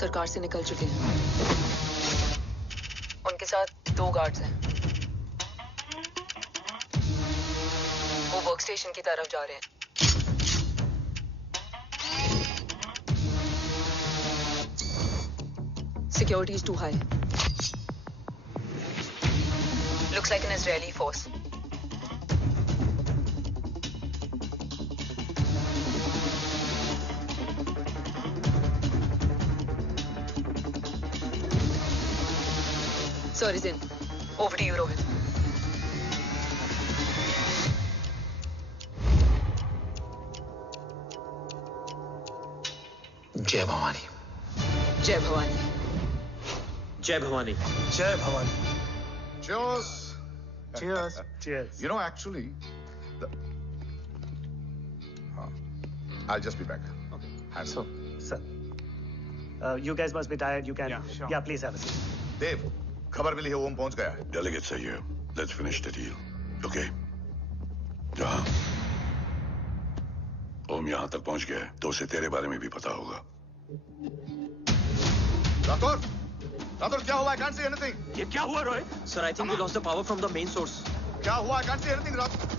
सरकार से निकल चुके हैं। उनके साथ 2 गार्ड्स हैं। वो वर्क स्टेशन की तरफ जा रहे हैं। Security is too high. Looks like an Israeli force. Sir is in. Over to you, Rohit. जय भवानी। जय भवानी। जय भवानी। जय Bhavani. Cheers. Cheers. Cheers. You know, actually, I'll just be back. Okay. So, sir, you guys must be tired. You can. Yeah, sure. Yeah, please have a seat. Dave, खबर मिली है ओम पहुंच गया है। Delegates are here. Let's finish the deal. Okay? जहाँ ओम यहाँ तक पहुंच गया है, तो उसे तेरे बारे में भी पता होगा। राठौर, राठौर क्या हुआ? I can't see anything. ये क्या हुआ Rohit? Sir, I think we lost the power from the main source. क्या हुआ? I can't see anything, Rathore.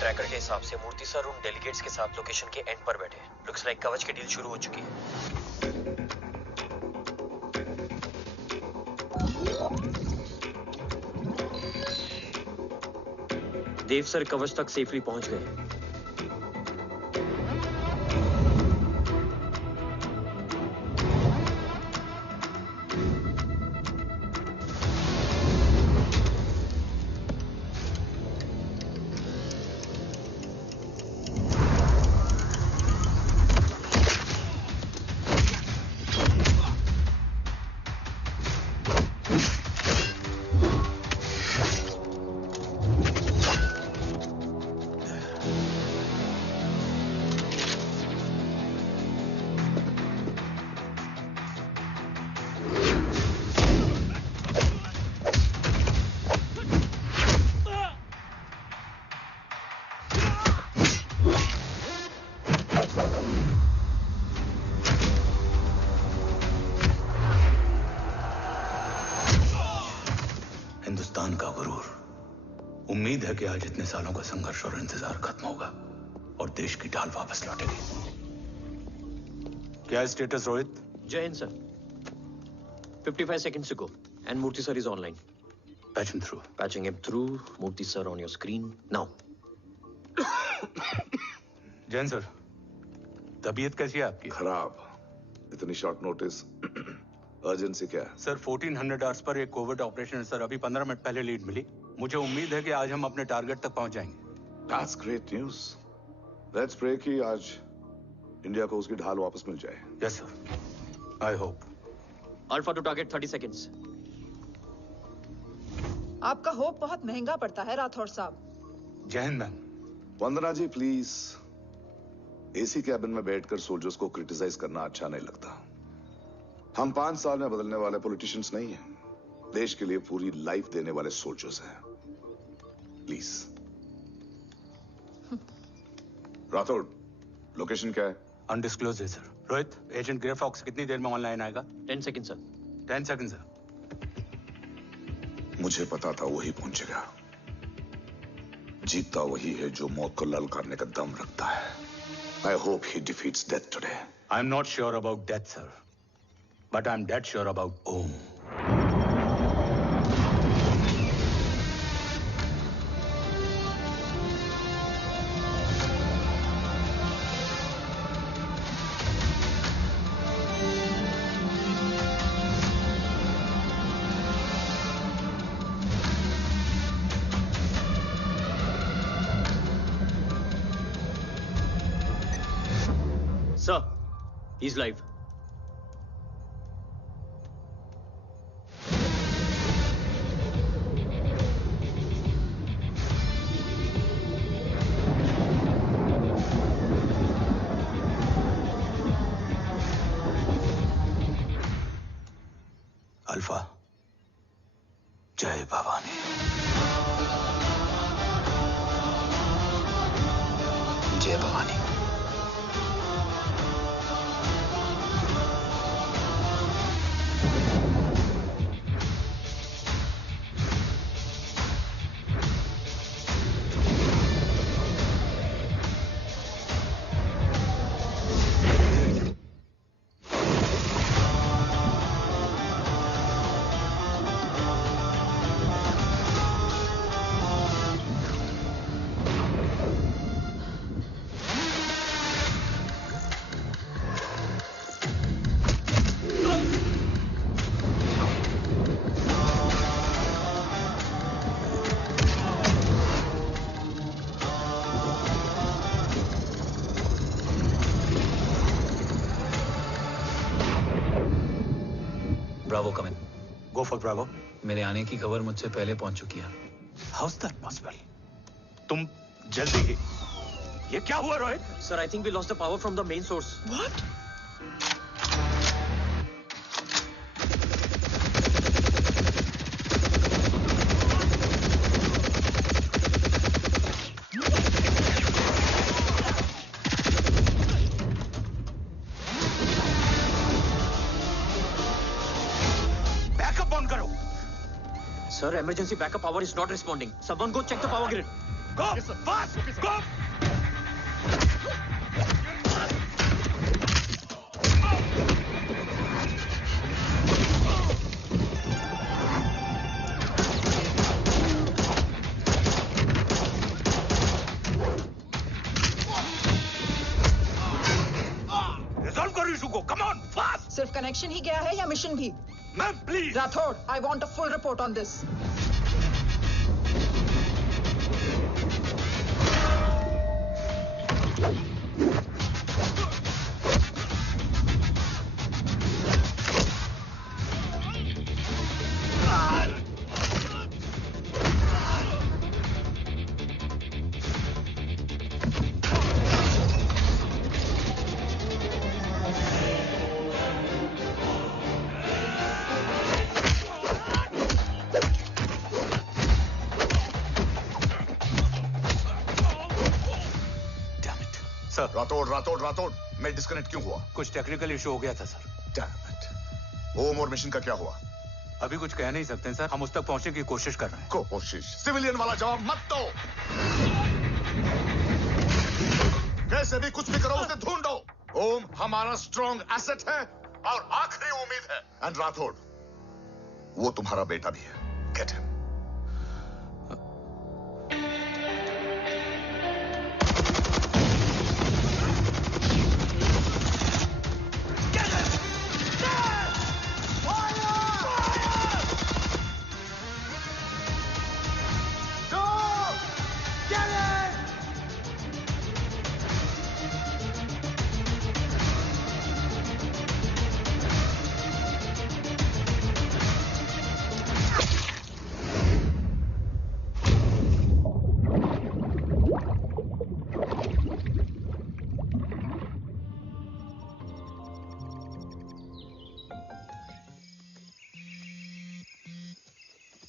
Tracker के हिसाब से मूर्ति सर उन डेलीगेट्स के साथ लोकेशन के एंड पर बैठे हैं। लुक्स लाइक कवच की डील शुरू हो चुकी है। देव सर कवच तक सेफली पहुंच गए। उम्मीद है कि आज इतने सालों का संघर्ष और इंतजार खत्म होगा और देश की ढाल वापस लौटेगी। क्या है स्टेटस रोहित? जय Hind sir. 55 seconds ago and Murthy sir is online. Patch him through. Patching him through. Murthy sir on your screen now. Jain sir, तबीयत कैसी है आपकी? खराब। इतनी शॉर्ट नोटिस। अर्जेंसी क्या है? सर 1400 आवर्स पर एक कोविड ऑपरेशन है सर। अभी 15 मिनट पहले लीड मिली। मुझे उम्मीद है कि आज हम अपने टारगेट तक पहुंच जाएंगे। That's great news. Let's pray कि आज इंडिया को उसकी ढाल वापस मिल जाए। Yes sir. I hope. Alpha to target 30 seconds. आपका होप बहुत महंगा पड़ता है राठौर साहब। जय हिंद ma'am. Vandana ji please, AC cabin में बैठकर सोल्जर्स को क्रिटिसाइज करना अच्छा नहीं लगता। हम 5 साल में बदलने वाले पॉलिटिशियंस नहीं हैं, देश के लिए पूरी लाइफ देने वाले सोल्जर्स हैं। प्लीज। राठौड़, लोकेशन क्या है? अनडिस्क्लोज है sir. Rohit, agent Grey Fox कितनी देर में ऑनलाइन आएगा? 10 seconds सर। 10 seconds sir. मुझे पता था वही पहुंचेगा। जीतता वही है जो मौत को ललकारने का दम रखता है। I hope he defeats death today. I'm not sure about death, sir. But I'm dead sure about Om. Sir, he's live. Alpha, जय भवानी। जय भवानी। Bravo come in. Go for bravo. मेरे आने की खबर मुझसे पहले पहुंच चुकी है। How is that possible? तुम जल्दी ही। ये क्या हुआ Rohit? Sir, I think we lost the power from the main source. What? Backup on करो। Sir, emergency backup power is not responding. Someone go check the power grid. Go! Fast! Go! Resolve करो issue को। Come on, fast! सिर्फ connection ही गया है या mission भी? Ma'am, please. Rathore, I want a full report on this. Sir, Rathore मैं disconnect क्यों हुआ? कुछ टेक्निकल इशू हो गया था सर। Damn it. ओम और मिशन का क्या हुआ? अभी कुछ कह नहीं सकते सर। हम उस तक पहुंचने की कोशिश कर रहे हैं। कोशिश? सिविलियन वाला जवाब मत दो। कैसे भी कुछ भी करो, उसे ढूंढो। ओम हमारा स्ट्रॉन्ग एसेट है और आखिरी उम्मीद है। एंड राठौड़, वो तुम्हारा बेटा भी है। Get him.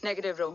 Negative, Ro.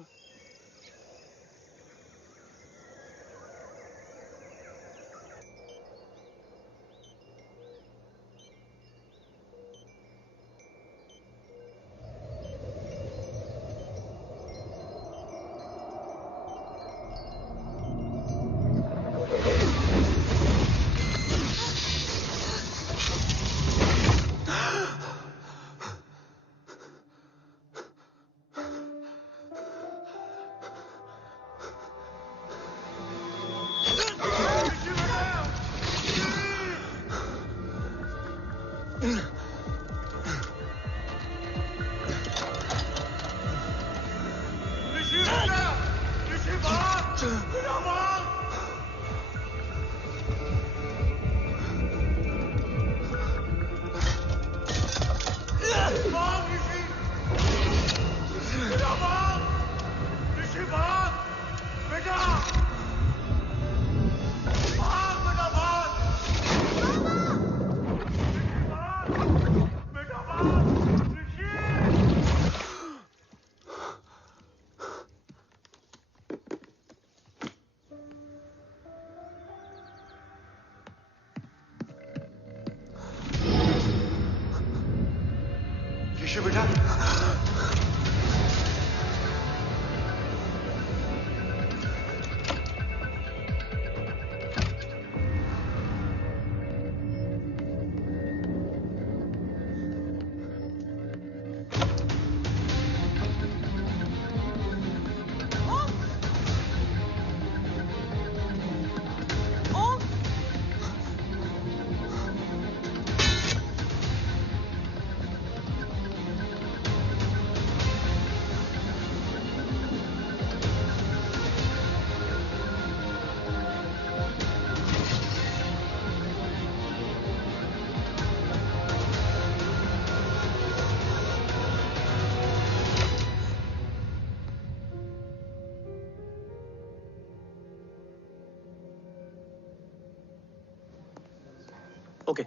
Okay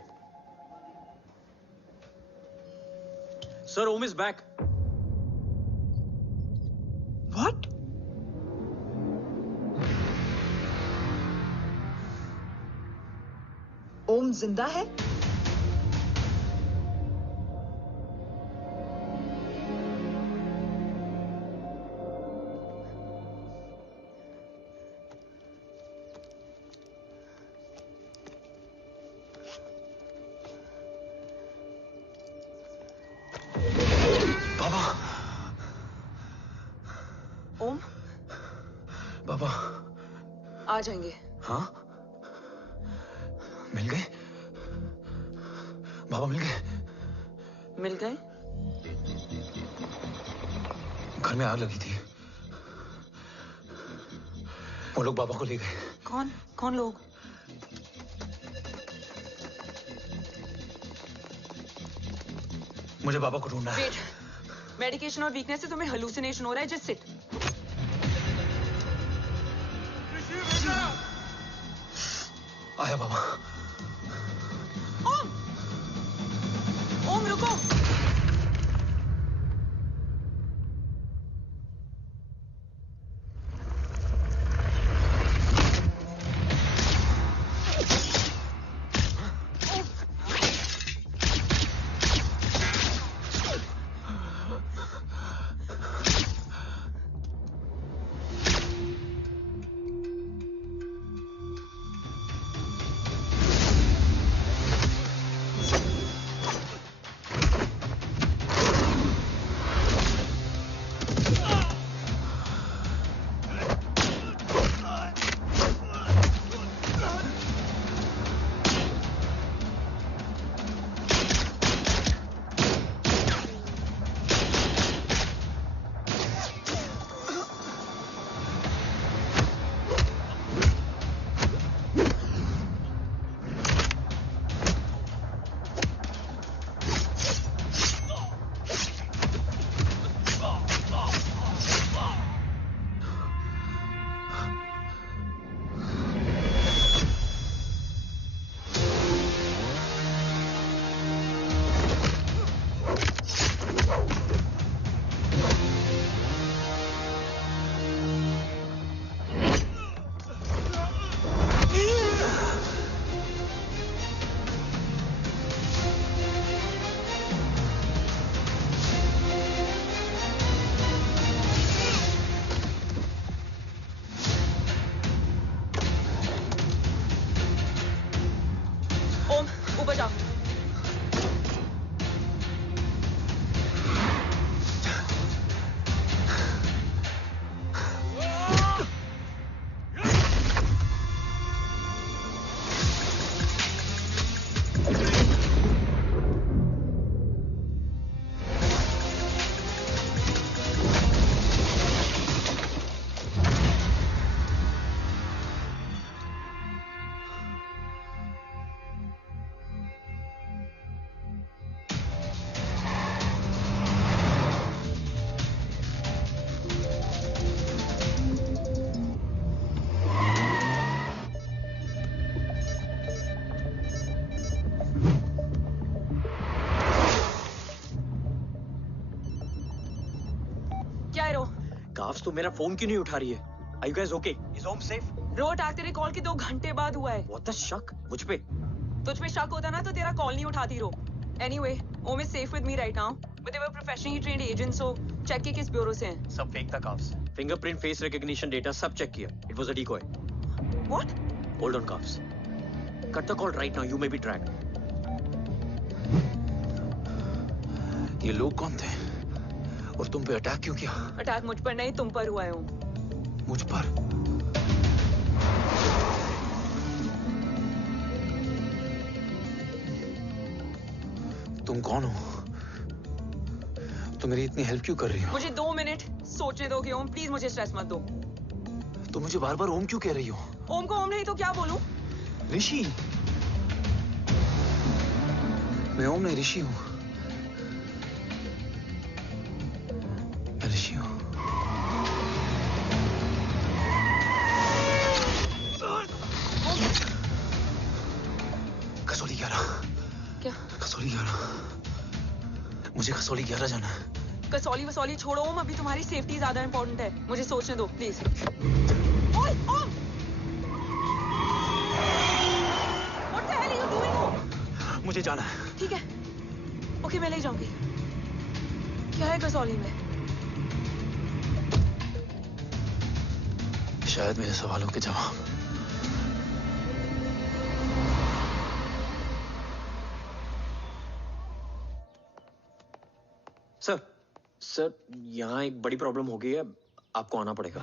sir, Om is back. What? Om जिंदा है? बाबा, ओम बाबा, आ जाएंगे। हाँ? मिल गए? बाबा मिल गए? मिल गए? घर में आग लगी थी। वो लोग बाबा को ले गए। कौन कौन लोग? मुझे बाबा को ढूंढना है। वेट, मेडिकेशन और वीकनेस से तुम्हें हेलुसिनेशन हो रहा है। Just sit. आया बाबा। ओम, ओम रुको। ऊपर जाओ। क्या है रो? काफ्स तो मेरा फोन क्यों नहीं उठा रही है? Are you guys okay? Is Om safe? Ro attack तेरे कॉल के 2 घंटे बाद हुआ है। What the शक? मुझ पे? तुझ पे शक होता ना तो तेरा कॉल नहीं उठाती रो। Anyway, Om is safe with me right now. But they were professionally trained agents, so check के किस ब्यूरो से हैं? सब फेक था carbs. Fingerprint, face recognition data सब चेक किया। It was a decoy. What? Hold on carbs. Cut the call right now. You may be tracked. ये लोग कौन थे? और तुम पे अटैक क्यों किया? अटैक मुझ पर नहीं, तुम पर हुआ है ओम। मुझ पर? तुम कौन हो? तुम मेरी इतनी हेल्प क्यों कर रही हो? मुझे 2 मिनट सोचने दोगे ओम? प्लीज मुझे स्ट्रेस मत दो। तुम मुझे बार बार ओम क्यों कह रही हो? ओम को ओम नहीं तो क्या बोलूं? ऋषि। मैं ओम नहीं, ऋषि हूं। मैं ऋषि हूं। कसौली 11। मुझे कसौली 11 जाना है। कसौली वसौली छोड़ो ओम, अभी तुम्हारी सेफ्टी ज्यादा इंपॉर्टेंट है। मुझे सोचने दो प्लीज। ओए Om, what the hell are you doing Om? मुझे जाना है। ठीक है, ओके मैं ले जाऊंगी। क्या है कसौली में? शायद मेरे सवालों के जवाब। सर यहाँ एक बड़ी प्रॉब्लम हो गई है, आपको आना पड़ेगा।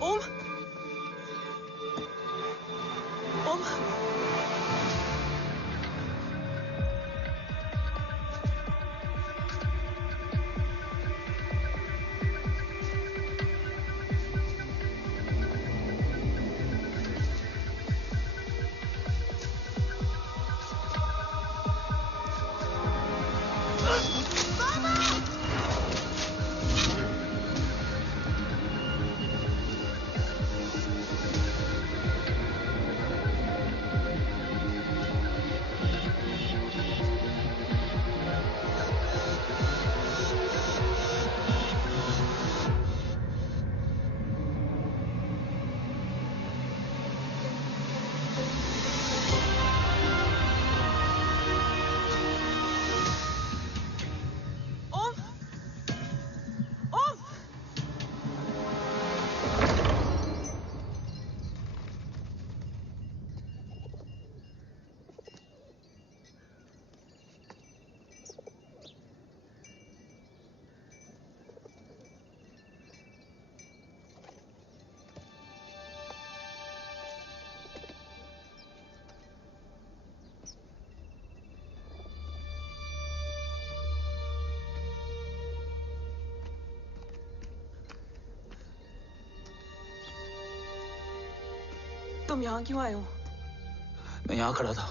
ओम, ओम, ओम, ओम। तुम यहाँ क्यों आए हो? मैं यहाँ खड़ा था,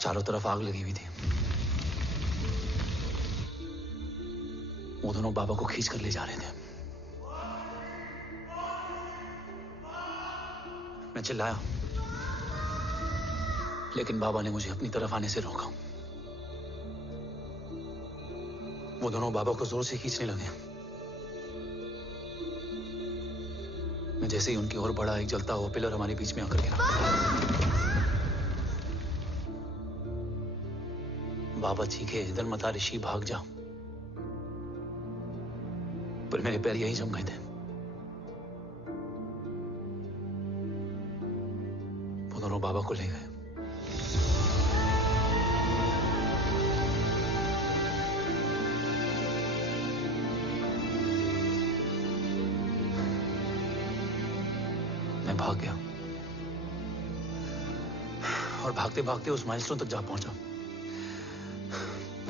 चारों तरफ आग लगी हुई थी। वो दोनों बाबा को खींच कर ले जा रहे थे। मैं चिल्लाया, लेकिन बाबा ने मुझे अपनी तरफ आने से रोका। वो दोनों बाबा को जोर से खींचने लगे। मैं जैसे ही उनकी ओर बढ़ा, एक जलता हुआ पिलर हमारे बीच में आकर गिरा। बाबा चीखे, इधर मत आ ऋषि, भाग जा। पर मेरे पैर यहीं जम गए थे। वो दोनों बाबा को ले गए। मैं भाग गया और भागते भागते उस माइलस्टोन तक जा पहुंचा।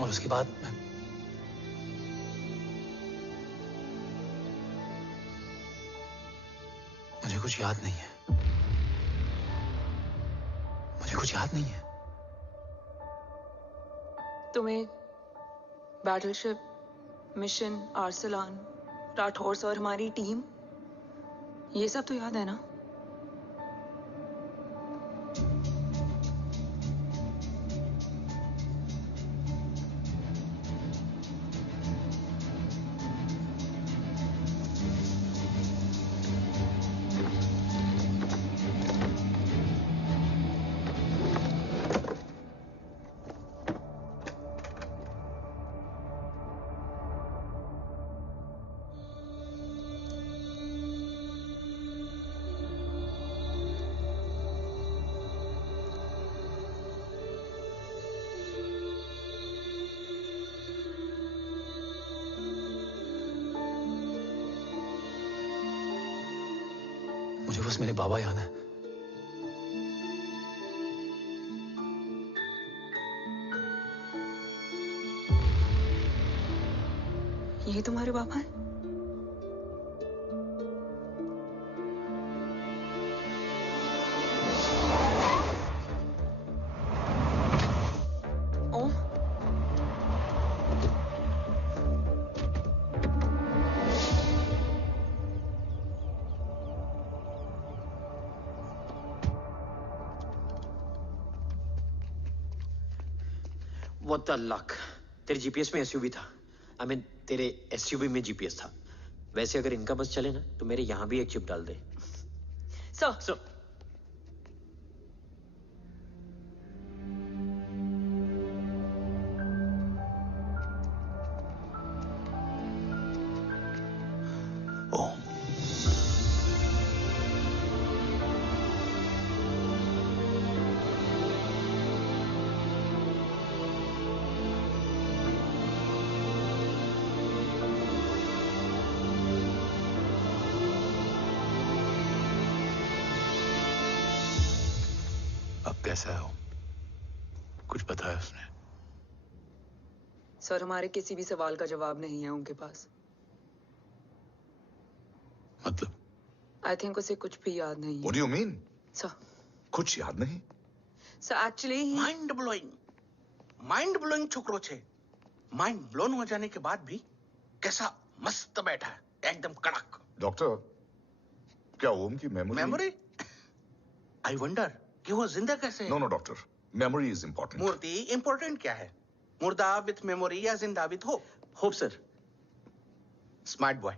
और उसके बाद मुझे कुछ याद नहीं है। मुझे कुछ याद नहीं है। तुम्हें बैटलशिप, मिशन, आर्सलान, राठौर और हमारी टीम, ये सब तो याद है ना? बस मेरे बाबा याद है। ये तुम्हारे पापा हैं? ओम, What the luck? तेरे जीपीएस में एसयूवी था। I mean, तेरे एसयूवी में जीपीएस था। वैसे अगर इनका बस चले ना तो मेरे यहाँ भी एक चिप डाल दे। सर, ओम, अब कैसा है ओम? कुछ बताया उसने? सर हमारे किसी भी सवाल का जवाब नहीं है उनके पास। मतलब? आई थिंक उसे कुछ भी याद नहीं What है। do you mean? सर, कुछ याद नहीं? सर एक्चुअली माइंड ब्लोइंग छोकरो छे। माइंड ब्लोन हो जाने के बाद भी कैसा मस्त बैठा है, एकदम कड़क। डॉक्टर, क्या ओम की मेमोरी? आई वंडर कि वो जिंदा कैसे है? No doctor, memory is important. मूर्ति इंपॉर्टेंट क्या है? मुर्दा विथ मेमोरी या जिंदा with hope? Hope sir. Smart boy,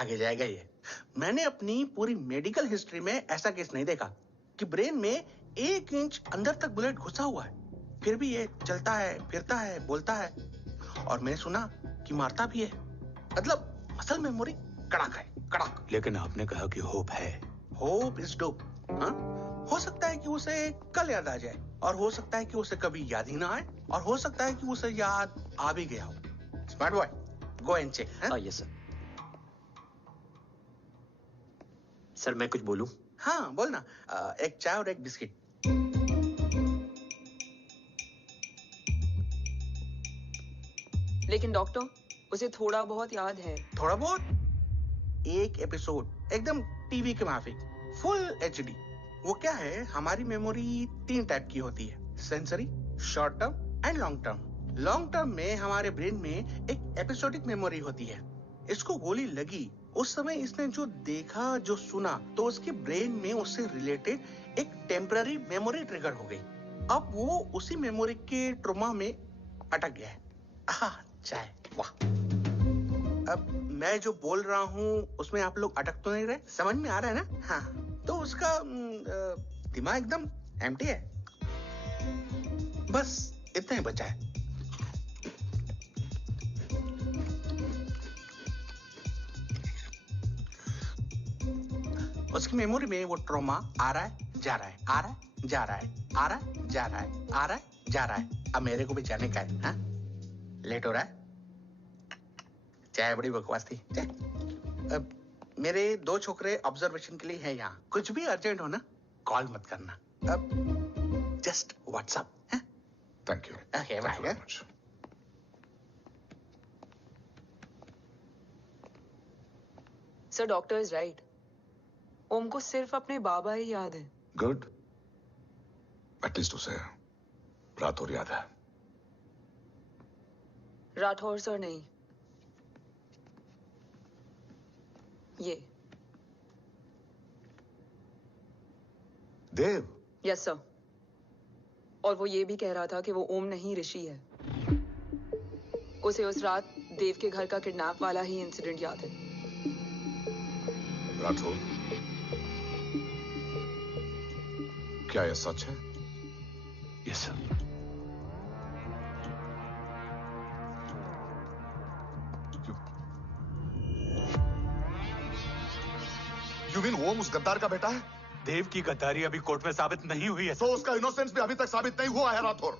आगे जाएगा ये। मैंने अपनी पूरी मेडिकल हिस्ट्री में ऐसा केस नहीं देखा कि ब्रेन में 1 इंच अंदर तक बुलेट घुसा हुआ है, फिर भी ये चलता है, फिरता है, बोलता है, और मैंने सुना कि मारता भी है। मतलब असल मेमोरी कड़क है, कड़क। लेकिन आपने कहा कि होप है। Hope is dope. हाँ? हो सकता है कि उसे कल याद आ जाए, और हो सकता है कि उसे कभी याद ही ना आए, और हो सकता है कि उसे याद आ भी गया हो। Smart boy, go and check. Yes sir. Sir मैं कुछ बोलूं? हाँ बोलना। एक चाय और एक बिस्किट। लेकिन डॉक्टर उसे थोड़ा बहुत याद है। थोड़ा बहुत? एक एपिसोड एकदम टीवी के माफिक, फुल एचडी। वो क्या है, हमारी मेमोरी 3 टाइप की होती है, sensory, short term and long term. Long term में हमारे ब्रेन में एक एपिसोडिक मेमोरी होती है। इसको गोली लगी, उस समय इसने जो देखा, जो सुना, तो उसके ब्रेन में उससे रिलेटेड एक टेम्पररी मेमोरी ट्रिगर हो गई। अब वो उसी मेमोरी के ट्रॉमा में अटक गया है। चाय, वाह। अब मैं जो बोल रहा हूँ उसमें आप लोग अटक तो नहीं रहे? समझ में आ रहा है ना? हाँ, तो उसका दिमाग एकदम एम्प्टी है। बस इतना ही बचा है। उसकी मेमोरी में वो ट्रॉमा आ रहा है, जा रहा है, आ रहा है, जा रहा है, आ रहा है, जा रहा है, आ रहा है, जा रहा है। अब मेरे को भी जाने का है। हाँ? लेट हो रहा है? चाय बड़ी बकवास थी। अब मेरे 2 छोकरे ऑब्जर्वेशन के लिए हैं यहाँ। कुछ भी अर्जेंट हो ना, कॉल मत करना। अब just WhatsApp. Thank you. Okay, bye. Sir doctor is right. Om को सिर्फ अपने बाबा ही याद है। गुड, एटलीस्ट उसे रातोर याद है। राठौर सर नहीं, ये देव। Yes sir. और वो ये भी कह रहा था कि वो ओम नहीं, ऋषि है। उसे उस रात देव के घर का किडनैप वाला ही इंसिडेंट याद है। राठौर, क्या यह सच है? Yes sir. यू मीन ओम उस गद्दार का बेटा है? देव की गद्दारी अभी कोर्ट में साबित नहीं हुई है। तो उसका इनोसेंस भी अभी तक साबित नहीं हुआ है राठौर।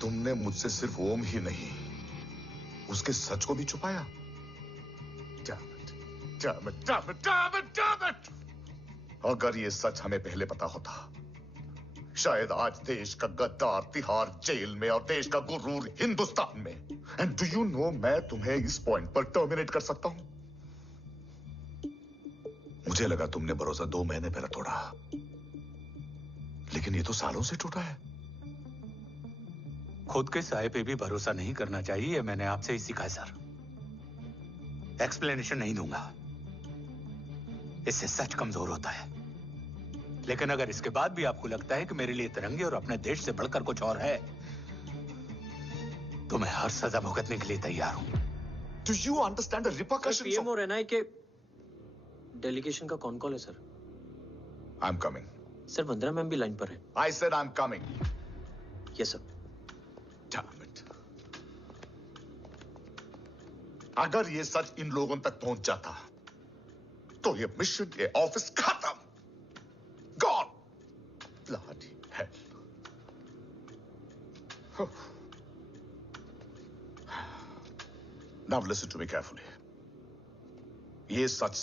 तुमने मुझसे सिर्फ ओम ही नहीं, उसके सच को भी छुपाया। Damn it, damn it, damn it, damn it! अगर ये सच हमें पहले पता होता, शायद आज देश का गद्दार तिहाड़ जेल में और देश का गुरूर हिंदुस्तान में। एंड डू यू नो, मैं तुम्हें इस पॉइंट पर टर्मिनेट कर सकता हूं। मुझे लगा तुमने भरोसा 2 महीने पहले तोड़ा, लेकिन ये तो सालों से टूटा है। खुद के साय पे भी भरोसा नहीं करना चाहिए, मैंने आपसे ही सीखा सर। एक्सप्लेनेशन नहीं दूंगा, इससे सच कमजोर होता है। लेकिन अगर इसके बाद भी आपको लगता है कि मेरे लिए तिरंगे और अपने देश से बढ़कर कुछ और है, तो मैं हर सजा भुगतने के लिए तैयार हूं। Do you understand the repercussions? PM और एनआई के डेलीगेशन का कौन कॉल है sir? I'm coming. Sir Vandana ma'am भी लाइन पर है। I said I'm coming. Yes sir. Damn it. अगर ये सच इन लोगों तक पहुंच जाता, तो ये मिशन, ये ऑफिस खत्म। Gone. Bloody hell. Now listen to me carefully. ये सच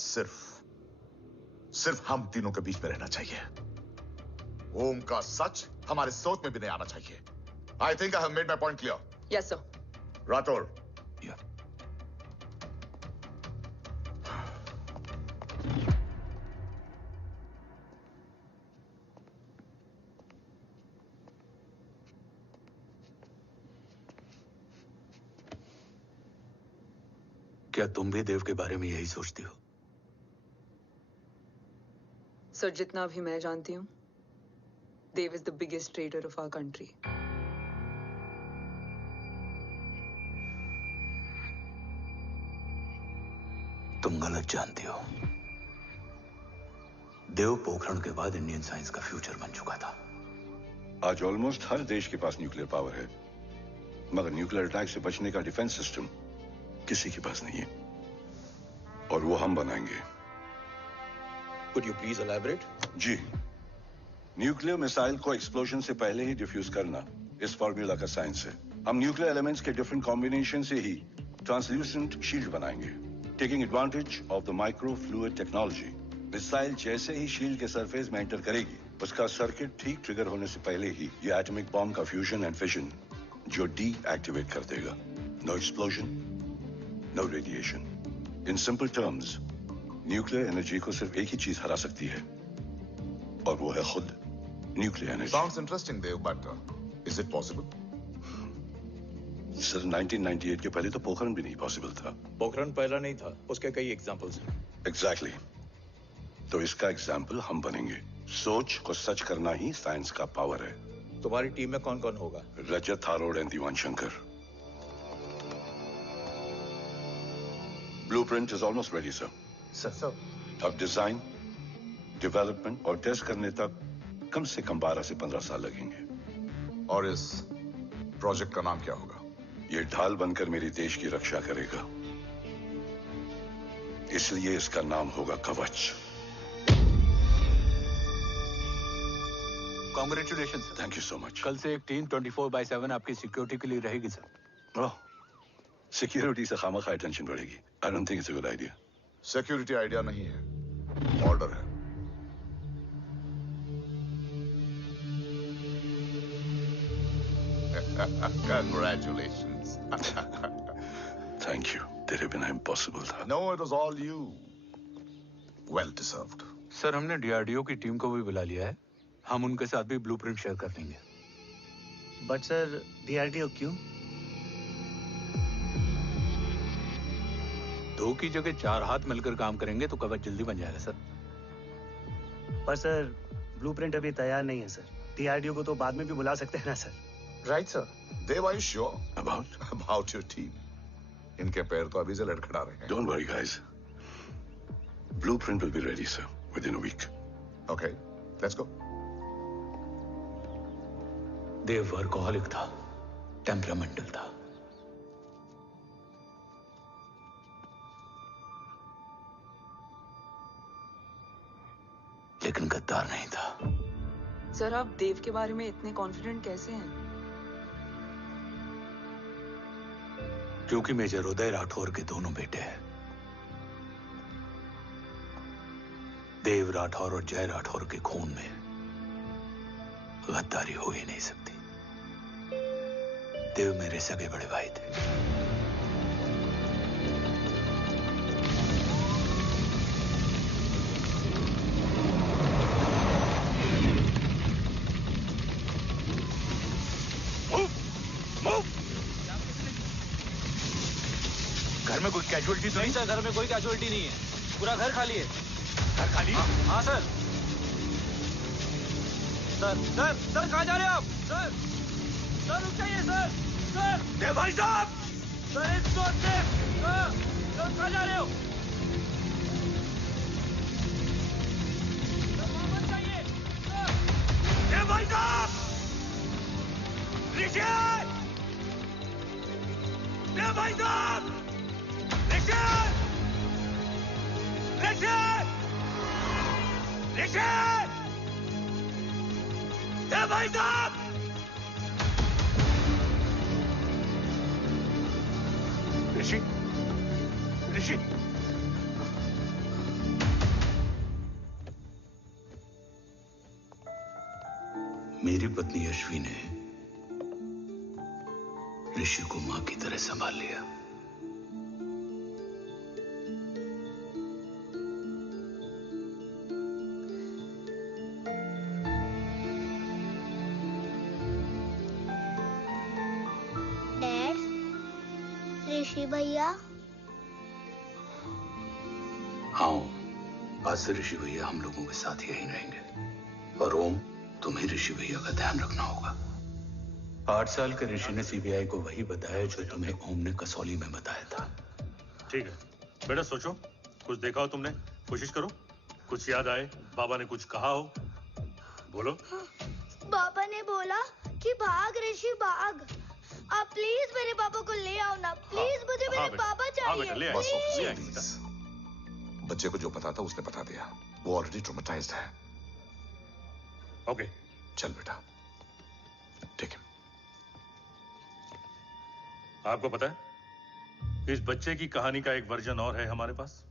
सिर्फ हम तीनों के बीच में रहना चाहिए। ओम का सच हमारे सोच में भी नहीं आना चाहिए। I think I have made my point clear. Yes, sir. Rathod. Yeah. क्या तुम भी देव के बारे में यही सोचती हो? सर, जितना भी मैं जानती हूँ, Dev is the biggest trader of our country. तुम गलत जानती हो। देव पोखरण के बाद इंडियन साइंस का फ्यूचर बन चुका था। आज ऑलमोस्ट हर देश के पास न्यूक्लियर पावर है, मगर न्यूक्लियर अटैक से बचने का डिफेंस सिस्टम किसी के पास नहीं है, और वो हम बनाएंगे। Could you please elaborate? जी, न्यूक्लियर मिसाइल को एक्सप्लोजन से पहले ही डिफ्यूज करना इस फॉर्मूला का साइंस है। हम न्यूक्लियर एलिमेंट्स के डिफरेंट कॉम्बिनेशन से ही ट्रांसल्यूसेंट शील्ड बनाएंगे, taking advantage of the micro fluid technology. Missile जैसे ही शील्ड के सरफेस में एंटर करेगी, उसका सर्किट ठीक ट्रिगर होने से पहले ही ये एटॉमिक बॉम्ब का फ्यूजन एंड फिशन जो डीएक्टिवेट कर देगा। No explosion, no radiation. In simple terms, nuclear energy को सिर्फ एक ही चीज हरा सकती है, और वो है खुद nuclear energy. Sounds interesting, Dev, but is it possible? Sir, 1998 के पहले तो पोखरण भी नहीं पॉसिबल था। पोखरण पहला नहीं था, उसके कई एग्जांपल्स हैं। एग्जैक्टली। तो इसका एग्जाम्पल हम बनेंगे। सोच को सच करना ही साइंस का पावर है। तुम्हारी टीम में कौन कौन होगा? Rajat Tharod and Diwan Shankar. Blueprint is almost ready sir. Sir अब डिजाइन, डेवलपमेंट और टेस्ट करने तक कम से कम 12 से 15 साल लगेंगे। और इस प्रोजेक्ट का नाम क्या होगा? ये ढाल बनकर मेरे देश की रक्षा करेगा, इसलिए इसका नाम होगा कवच। Congratulation sir. Thank you so much. कल से एक टीम 24/7 आपकी सिक्योरिटी के लिए रहेगी सर। ओह, सिक्योरिटी से खामखा टेंशन बढ़ेगी। I don't think it's a good idea. Security idea नहीं है, ऑर्डर है। Congratulations. Thank you. तेरे बिना इम्पॉसिबल था। No, it was all you. Well deserved. Sir, हमने डीआरडीओ की टीम को भी बुला लिया है। हम उनके साथ भी ब्लूप्रिंट शेयर कर देंगे। बट सर, डीआरडीओ क्यों? 2 की जगह 4 हाथ मिलकर काम करेंगे तो कवच जल्दी बन जाएगा सर। पर सर, ब्लूप्रिंट अभी तैयार नहीं है सर। डीआरडीओ को तो बाद में भी बुला सकते हैं ना sir. Right, sir. Dev, are you sure about your team? इनके पैर तो अभी से लड़खड़ा रहे हैं। Don't worry, guys. Blueprint will be ready, sir, within a week. Okay, let's go. Dev workaholic था, टेम्परामेंटल था। लेकिन गद्दार नहीं था। सर, आप देव के बारे में इतने कॉन्फिडेंट कैसे हैं? क्योंकि मेजर उदय राठौर के दोनों बेटे हैं। देव राठौर और जय राठौर के खून में गद्दारी हो ही नहीं सकती। देव मेरे सगे बड़े भाई थे। घर में कोई कैजुअलिटी तो नहीं? सर, घर में कोई कैजुअलिटी नहीं है, पूरा घर खाली है। घर खाली? हाँ सर। सर कहाँ जा रहे हो आप? सर रुक जाइए सर। देव भाई साहब! सर कहाँ जा रहे हो? वापस जाइए। देव भाई साहब! ऋषि! देव भाई साहब! ऋषि! देव भाई साहब! ऋषि! मेरी पत्नी अश्वी ने ऋषि को मां की तरह संभाल लिया। ऋषि भैया। हाँ, आज से ऋषि भैया हम लोगों के साथ यहीं रहेंगे। और ओम, तुम्हें ऋषि भैया का ध्यान रखना होगा। 8 साल के ऋषि ने सीबीआई को वही बताया जो तुम्हें ओम ने कसौली में बताया था। ठीक है बेटा, सोचो, कुछ देखा हो तुमने, कोशिश करो, कुछ याद आए, बाबा ने कुछ कहा हो, बोलो। बाबा ने बोला कि भाग ऋषि भाग। आप प्लीज मेरे पापा को ले आओ ना, प्लीज। मुझे मेरे पापा चाहिए। प्लीज। बच्चे को जो पता था उसने बता दिया। वो ऑलरेडी ट्रॉमेटाइज्ड है। ओके, चल बेटा, ठीक है। आपको पता है, इस बच्चे की कहानी का एक वर्जन और है हमारे पास।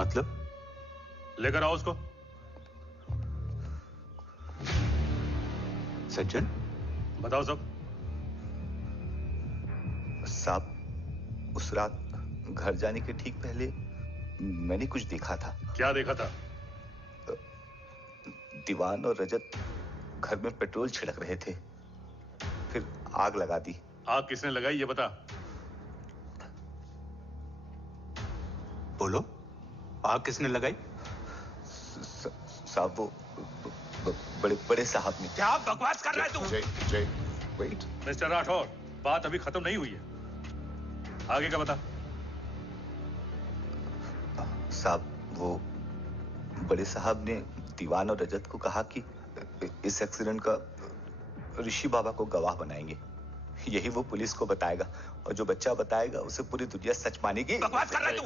मतलब? लेकर आओ उसको। सज्जन, बताओ सब। साहब, उस रात घर जाने के ठीक पहले मैंने कुछ देखा था। क्या देखा था? दीवान और रजत घर में पेट्रोल छिड़क रहे थे, फिर आग लगा दी। आग किसने लगाई ये बता। बोलो, आग किसने लगाई? साहब, वो बड़े बड़े साहब ने। क्या बकवास कर रहा है तू? जय, वेट। मिस्टर राठौर, बात अभी खत्म नहीं हुई है, आगे का बता। साहब, वो बड़े साहब ने दीवान और रजत को कहा कि इस एक्सीडेंट का ऋषि बाबा को गवाह बनाएंगे। यही वो पुलिस को बताएगा, और जो बच्चा बताएगा उसे पूरी दुनिया सच मानेगी। बकवास कर रहा है तू?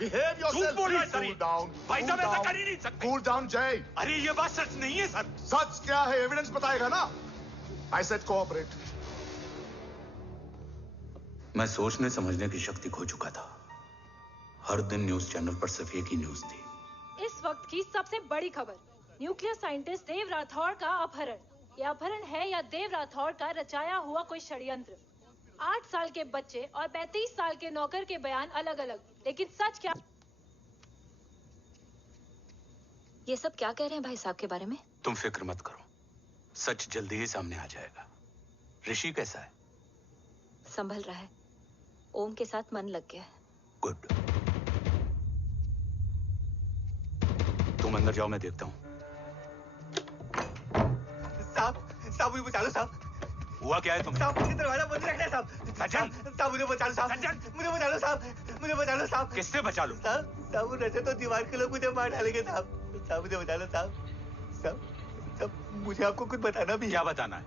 Behave yourself. Cool down. भाई साहब, ऐसा कर ही नहीं सकते। Cool down, जय। अरे ये बात सच नहीं है सर। सच क्या है? एविडेंस बताएगा ना। I said cooperate. मैं सोचने समझने की शक्ति खो चुका था। हर दिन न्यूज चैनल पर सिर्फ एक ही न्यूज थी। इस वक्त की सबसे बड़ी खबर, न्यूक्लियर साइंटिस्ट देव राठौर का अपहरण। यह अपहरण है या देव राठौर का रचाया हुआ कोई षड्यंत्र। 8 साल के बच्चे और 35 साल के नौकर के बयान अलग अलग, लेकिन सच क्या? ये सब क्या कह रहे हैं भाई साहब के बारे में? तुम फिक्र मत करो, सच जल्दी ही सामने आ जाएगा। ऋषि कैसा है? संभल रहा है, ओम के साथ मन लग गया है। गुड। तुम अंदर जाओ, मैं देखता हूँ। साहब मुझे बचा लो साहब। हुआ क्या है तुम्हें? साहब मुझे दरवाजा बंद रखना है साहब। सज्जन, साहब मुझे बचा लो साहब। सज्जन, मुझे बचा लो साहब। मुझे बचा लो साहब। किससे बचा लो? साहब वो रजत तो दीवार के लोग मुझे मार डालेंगे साहब। साहब मुझे बचा लो साहब। साहब मुझे आपको कुछ बताना भी है। क्या बताना है?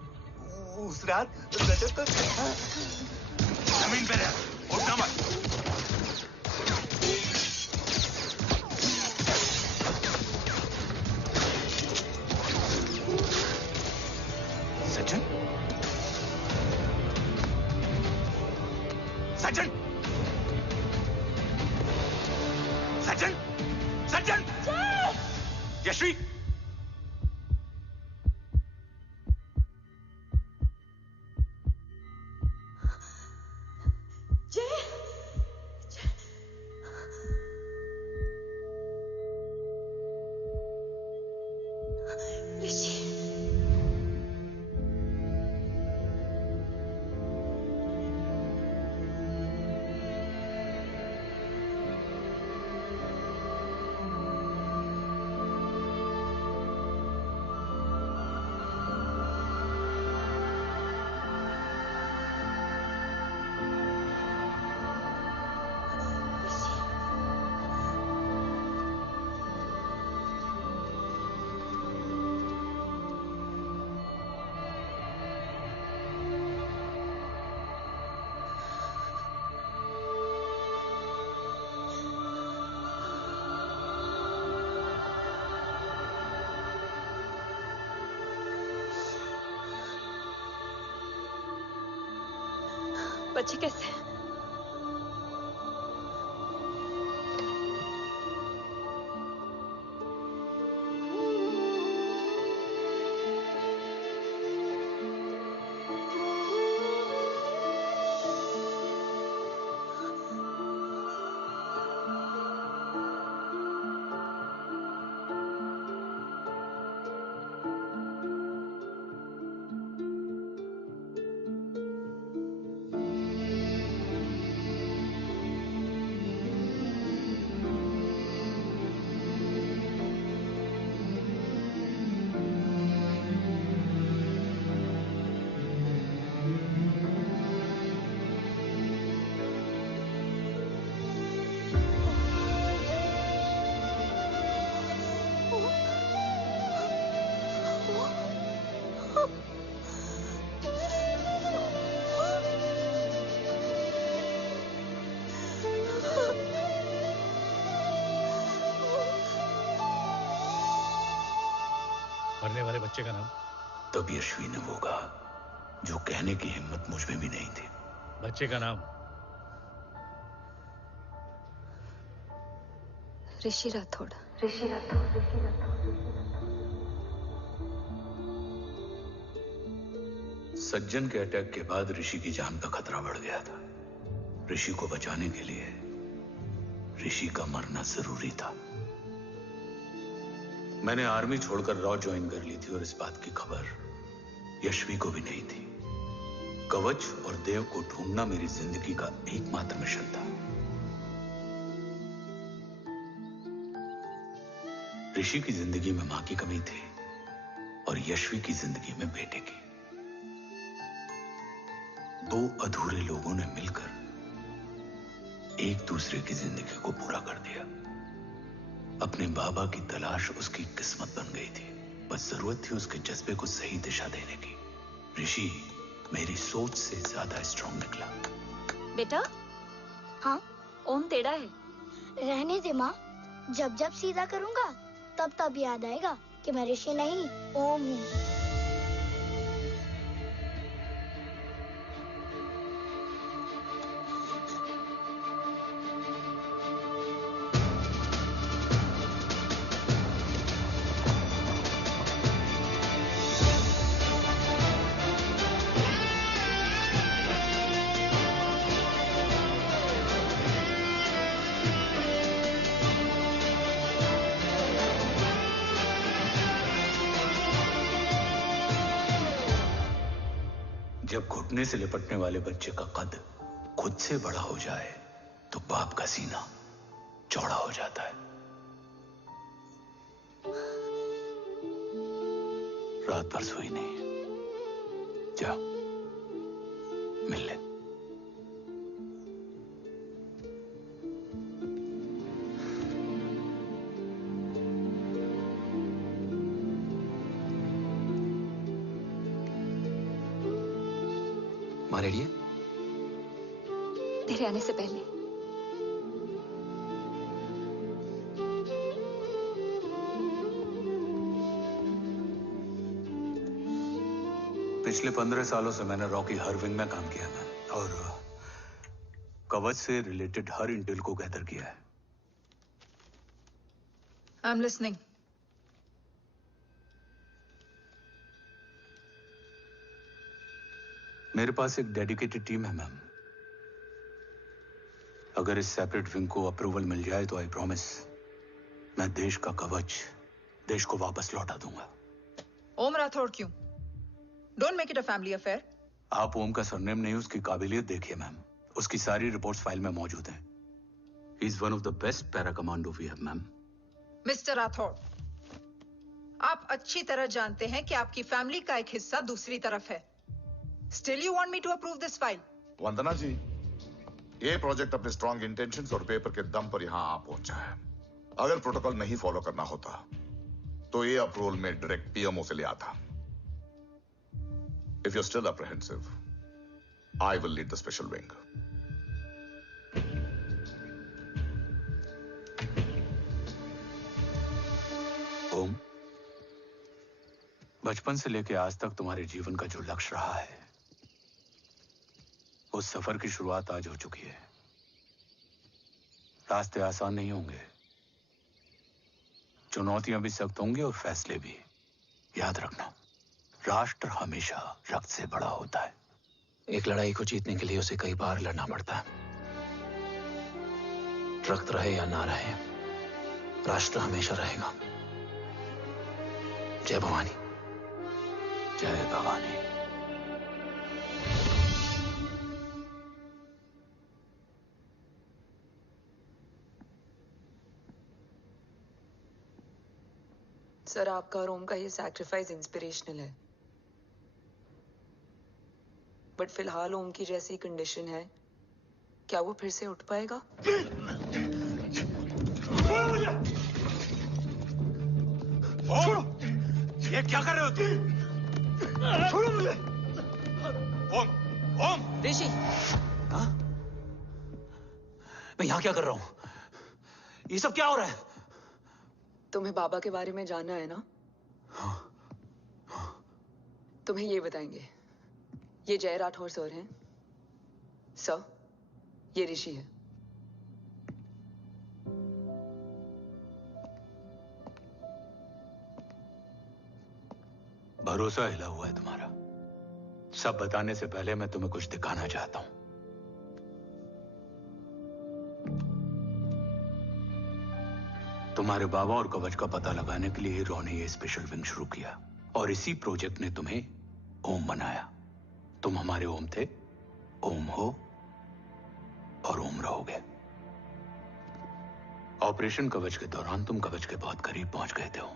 उस रात रजत तो जमीन पे रह, उठना मत। सज्जन, सज्जन, यशवी, बच्चे कैसे हैं? मरने वाले बच्चे का नाम? तब यशवी ने वो कहा जो कहने की हिम्मत मुझ में भी नहीं थी। बच्चे का नाम? ऋषि राठौड़। सज्जन के अटैक के बाद ऋषि की जान का खतरा बढ़ गया था। ऋषि को बचाने के लिए ऋषि का मरना जरूरी था। मैंने आर्मी छोड़कर रॉ ज्वाइन कर ली थी और इस बात की खबर यशवी को भी नहीं थी। कवच और देव को ढूंढना मेरी जिंदगी का एकमात्र मिशन था। ऋषि की जिंदगी में मां की कमी थी और यशवी की जिंदगी में बेटे की। दो अधूरे लोगों ने मिलकर एक दूसरे की जिंदगी को पूरा कर दिया। अपने बाबा की तलाश उसकी किस्मत बन गई थी। बस जरूरत थी उसके जज्बे को सही दिशा देने की। ऋषि मेरी सोच से ज्यादा स्ट्रांग निकला। बेटा। हाँ? ओम टेढ़ा है। रहने दे माँ, जब जब सीधा करूंगा तब तब याद आएगा कि मैं ऋषि नहीं ओम हूँ। जब घुटने से लिपटने वाले बच्चे का कद खुद से बड़ा हो जाए तो बाप का सीना चौड़ा हो जाता है। रात भर सोई नहीं। जा मिल ले। माँ रेडी है? तेरे आने से पहले। पिछले 15 सालों से मैंने रॉ की हर विंग में काम किया है और कवच से रिलेटेड हर इंटेल को गैदर किया है। I am listening. मेरे पास एक डेडिकेटेड टीम है मैम। अगर इस सेपरेट विंग को अप्रूवल मिल जाए तो आई प्रॉमिस मैं देश का कवच देश को वापस लौटा दूंगा। ओम राठौड़ क्यों? Don't make it a family affair. आप ओम का सरनेम नहीं, उसकी काबिलियत देखिए मैम। उसकी सारी रिपोर्ट्स फाइल में मौजूद हैं। He is one of the best para commando we have ma'am. Mister Rathod, आप अच्छी तरह जानते हैं कि आपकी फैमिली का एक हिस्सा दूसरी तरफ है। Still you want me to approve this file? Vandana ji, ये प्रोजेक्ट अपने स्ट्रॉन्ग इंटेंशंस और पेपर के दम पर यहां आ पहुंचा है। अगर प्रोटोकॉल नहीं फॉलो करना होता तो ये अप्रूवल में डायरेक्ट पीएमओ से ले आता। If you are still apprehensive, I will lead the special wing. Om, बचपन से लेकर आज तक तुम्हारे जीवन का जो लक्ष्य रहा है, उस सफर की शुरुआत आज हो चुकी है। रास्ते आसान नहीं होंगे, चुनौतियां भी सख्त होंगी और फैसले भी। याद रखना, राष्ट्र हमेशा रक्त से बड़ा होता है। एक लड़ाई को जीतने के लिए उसे कई बार लड़ना पड़ता है। रक्त रहे या ना रहे, राष्ट्र हमेशा रहेगा। जय भवानी। जय भवानी। सर, आपका और ओम का ये सैक्रिफाइस इंस्पिरेशनल है, बट फिलहाल ओम की जैसी कंडीशन है, क्या वो फिर से उठ पाएगा? छोड़ो! ये क्या कर रहे हो तुम? छोड़ो मुझे! ओम! ओम! ऋषि! हाँ? मैं यहाँ क्या कर रहा हूँ? ये सब क्या हो रहा है? तुम्हें बाबा के बारे में जानना है ना? तुम्हें ये बताएंगे। ये जय राठौर सर हैं। सर, ये ऋषि है। भरोसा हिला हुआ है तुम्हारा। सब बताने से पहले मैं तुम्हें कुछ दिखाना चाहता हूं। तुम्हारे बाबा और कवच का पता लगाने के लिए हीरो ने ये स्पेशल विंग शुरू किया और इसी प्रोजेक्ट ने तुम्हें ओम बनाया। तुम हमारे ओम थे, ओम हो और ओम रहोगे। ऑपरेशन कवच के दौरान तुम कवच के बहुत करीब पहुंच गए थे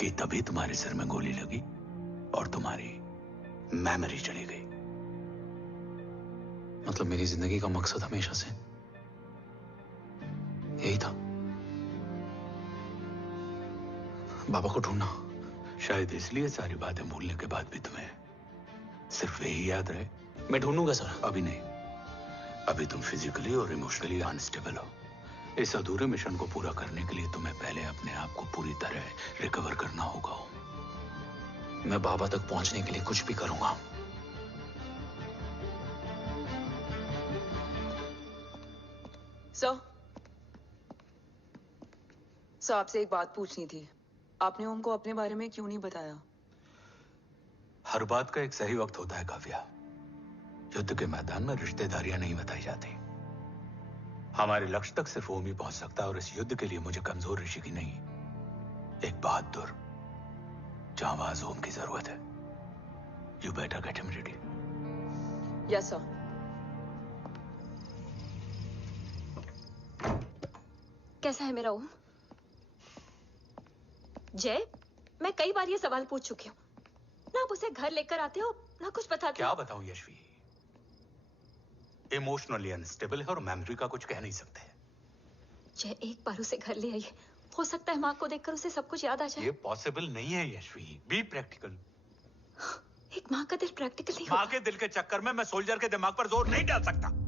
कि तभी तुम्हारे सिर में गोली लगी और तुम्हारी मेमोरी चली गई। मतलब मेरी जिंदगी का मकसद हमेशा से यही था, बाबा को ढूंढना। शायद इसलिए सारी बातें भूलने के बाद भी तुम्हें सिर्फ यही याद रहे। मैं ढूंढूंगा सर। अभी नहीं, अभी तुम फिजिकली और इमोशनली अनस्टेबल हो। इस अधूरे मिशन को पूरा करने के लिए तुम्हें पहले अपने आप को पूरी तरह रिकवर करना होगा। मैं बाबा तक पहुंचने के लिए कुछ भी करूंगा। सर, आपसे एक बात पूछनी थी। आपने ओम को अपने बारे में क्यों नहीं बताया? हर बात का एक सही वक्त होता है काव्या। युद्ध के मैदान में रिश्तेदारियां नहीं बताई जाती। हमारे लक्ष्य तक सिर्फ ओम ही पहुंच सकता है और इस युद्ध के लिए मुझे कमजोर ऋषि की नहीं, एक बहादुर जांबाज ओम की जरूरत है। You better get him ready. Yes sir. कैसा है मेरा ओम? जय, मैं कई बार ये सवाल पूछ चुकी हूँ। ना आप उसे घर लेकर आते हो, ना कुछ बताते क्या हो। बताऊं यशवी? इमोशनली अनस्टेबल है और मेमोरी का कुछ कह नहीं सकते। जय, एक बार उसे घर ले आइए। हो सकता है माँ को देखकर उसे सब कुछ याद आ जाए। ये पॉसिबल नहीं है यशवी। Be practical. एक माँ का दिल प्रैक्टिकल नहीं माँ के दिल के चक्कर में मैं सोल्जर के दिमाग पर जोर नहीं डाल सकता।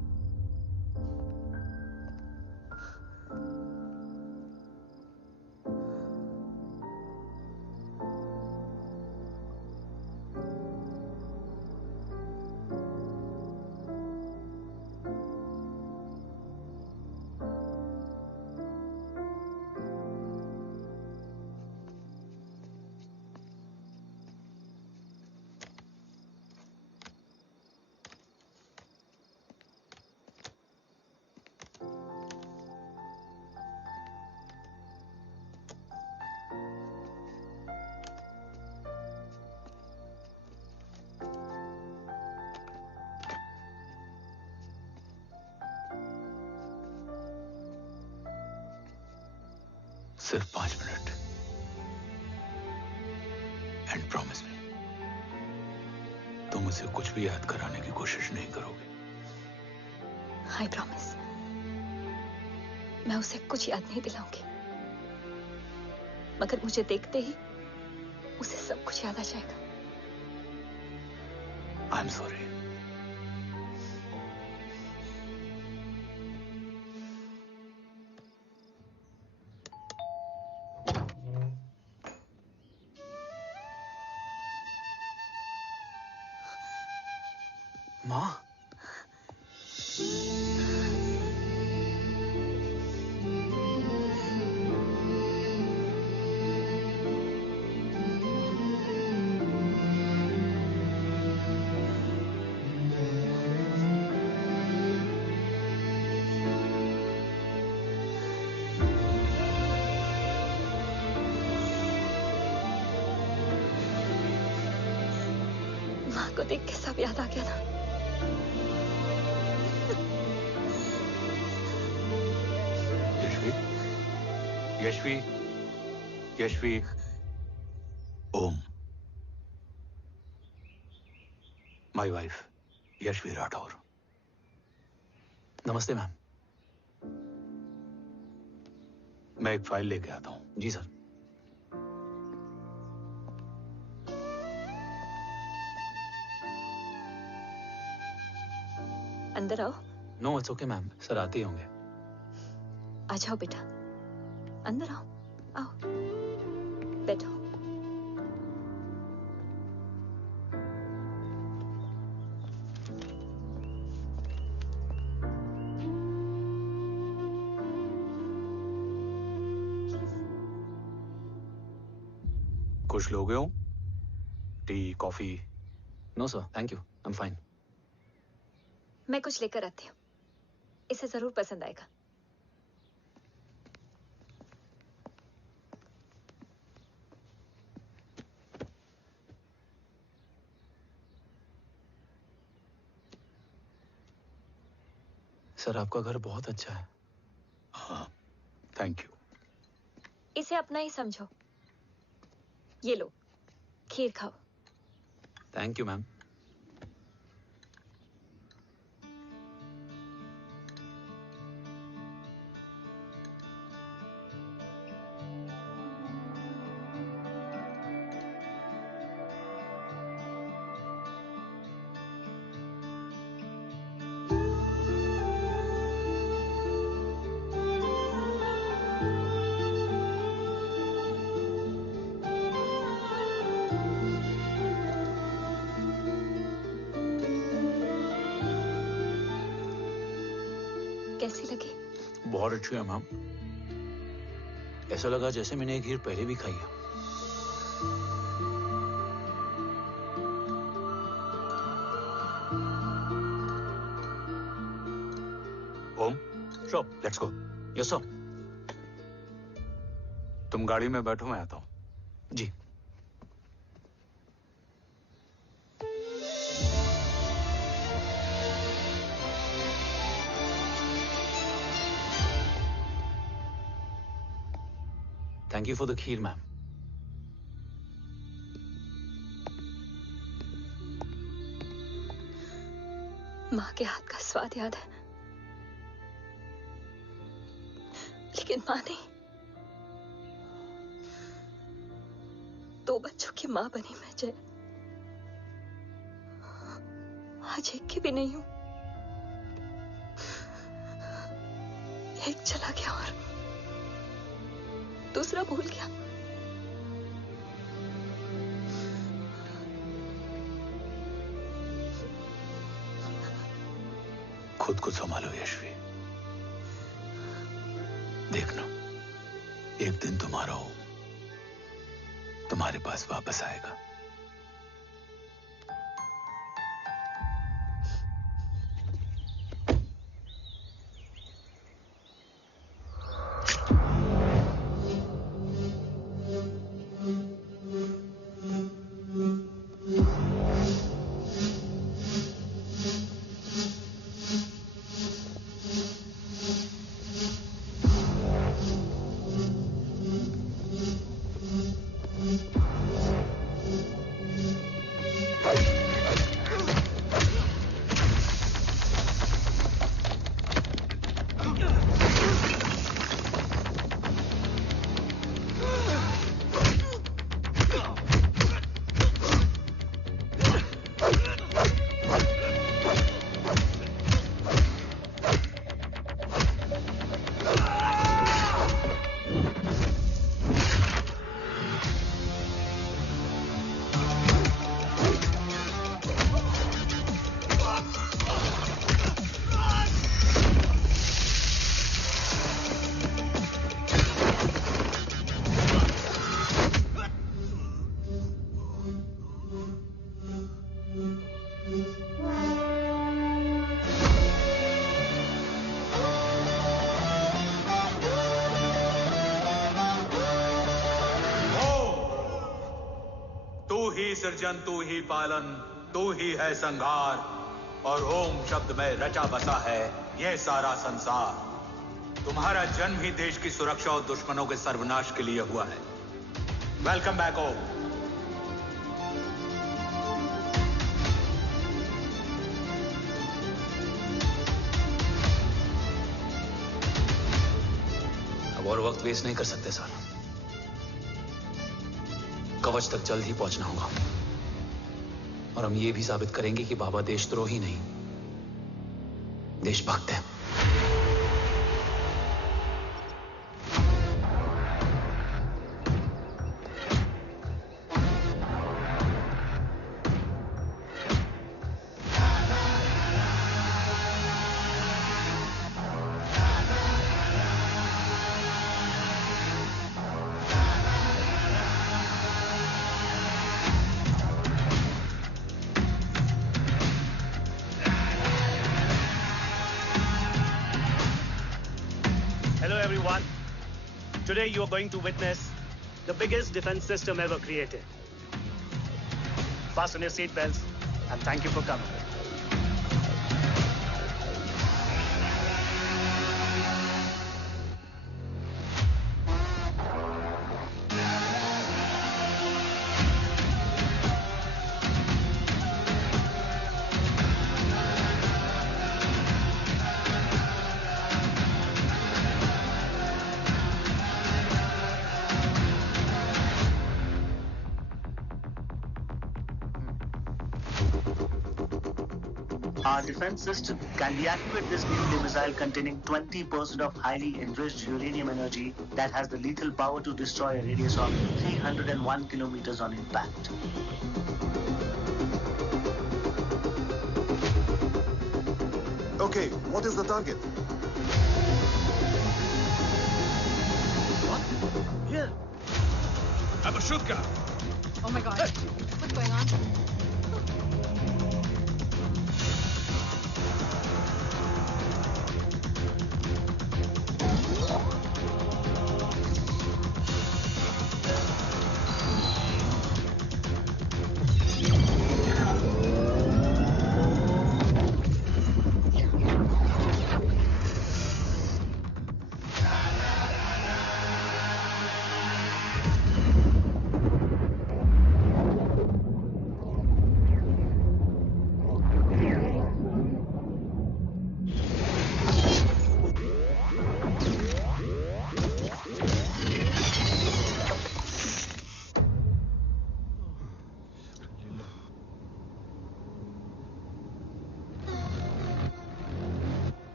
सिर्फ 5 मिनट। एंड प्रॉमिस मी, तुम उसे कुछ भी याद कराने की कोशिश नहीं करोगे। आई प्रॉमिस, मैं उसे कुछ याद नहीं दिलाऊंगी, मगर मुझे देखते ही उसे सब कुछ याद आ जाएगा। I am sorry. माँ, माँ को देख के सब याद आ गया ना। Yashvi, Yashvi, Om, my wife Yashvi Rathore. नमस्ते मैम। मैं एक फाइल लेके आता हूं। जी सर। अंदर आओ। No it's okay ma'am, sir आते ही होंगे। आ जाओ बेटा, अंदर आओ। आओ, बैठो। कुछ लोगे हो? Tea, coffee? No sir, thank you, I am fine. मैं कुछ लेकर आती हूँ, इसे जरूर पसंद आएगा। सर आपका घर बहुत अच्छा है। हाँ, थैंक यू। इसे अपना ही समझो। ये लो, खीर खाओ। Thank you ma'am. कैसी लगी? बहुत अच्छी है मैम। ऐसा लगा जैसे मैंने एक खीर पहले भी खाई है। ओम, चलो लेट्स गो। Yes sir. तुम गाड़ी में बैठो, मैं आता हूं। जी। Thank you for the kheer, ma'am. माँ के हाथ का स्वाद याद है, लेकिन माँ नहीं। 2 बच्चों की माँ बनी मैं जय, आज एक की भी नहीं हूं। एक चला गया और दूसरा भूल गया। खुद को संभालो यशवी। देखना, एक दिन तुम्हारा हो तुम्हारे पास वापस आएगा। तू ही सृजन, तू ही पालन, तू ही है संहार, और ओम शब्द में रचा बसा है ये सारा संसार। तुम्हारा जन्म ही देश की सुरक्षा और दुश्मनों के सर्वनाश के लिए हुआ है। वेलकम बैक ओम। अब और वक्त वेस्ट नहीं कर सकते सर। कवच तक जल्द ही पहुंचना होगा, और हम ये भी साबित करेंगे कि बाबा देशद्रोही नहीं, देशभक्त है। Today you are going to witness the biggest defense system ever created. Fasten your seatbelts and thank you for coming. Our defense system can deactivate this nuclear missile containing 20% of highly enriched uranium energy that has the lethal power to destroy a radius of 301 kilometers on impact. Okay, what is the target? What? Here. Abashuka! Oh my god. What's going on?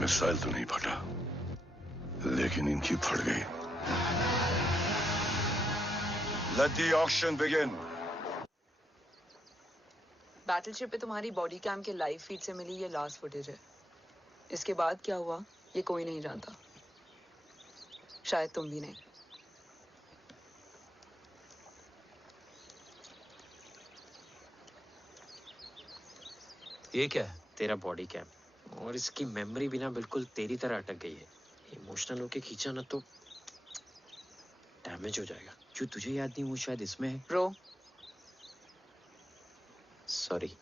Missile तो नहीं फटा, लेकिन इनकी फट गई। Let the auction begin. Battleship पे तुम्हारी body cam के लाइव फीड से मिली ये लास्ट फुटेज है। इसके बाद क्या हुआ ये कोई नहीं जानता, शायद तुम भी नहीं। ये क्या है? तेरा बॉडी कैम, और इसकी मेमोरी भी ना बिल्कुल तेरी तरह अटक गई है। इमोशनल होके खींचा ना तो डैमेज हो जाएगा। क्यों तुझे याद नहीं वो शायद इसमें है? Bro sorry.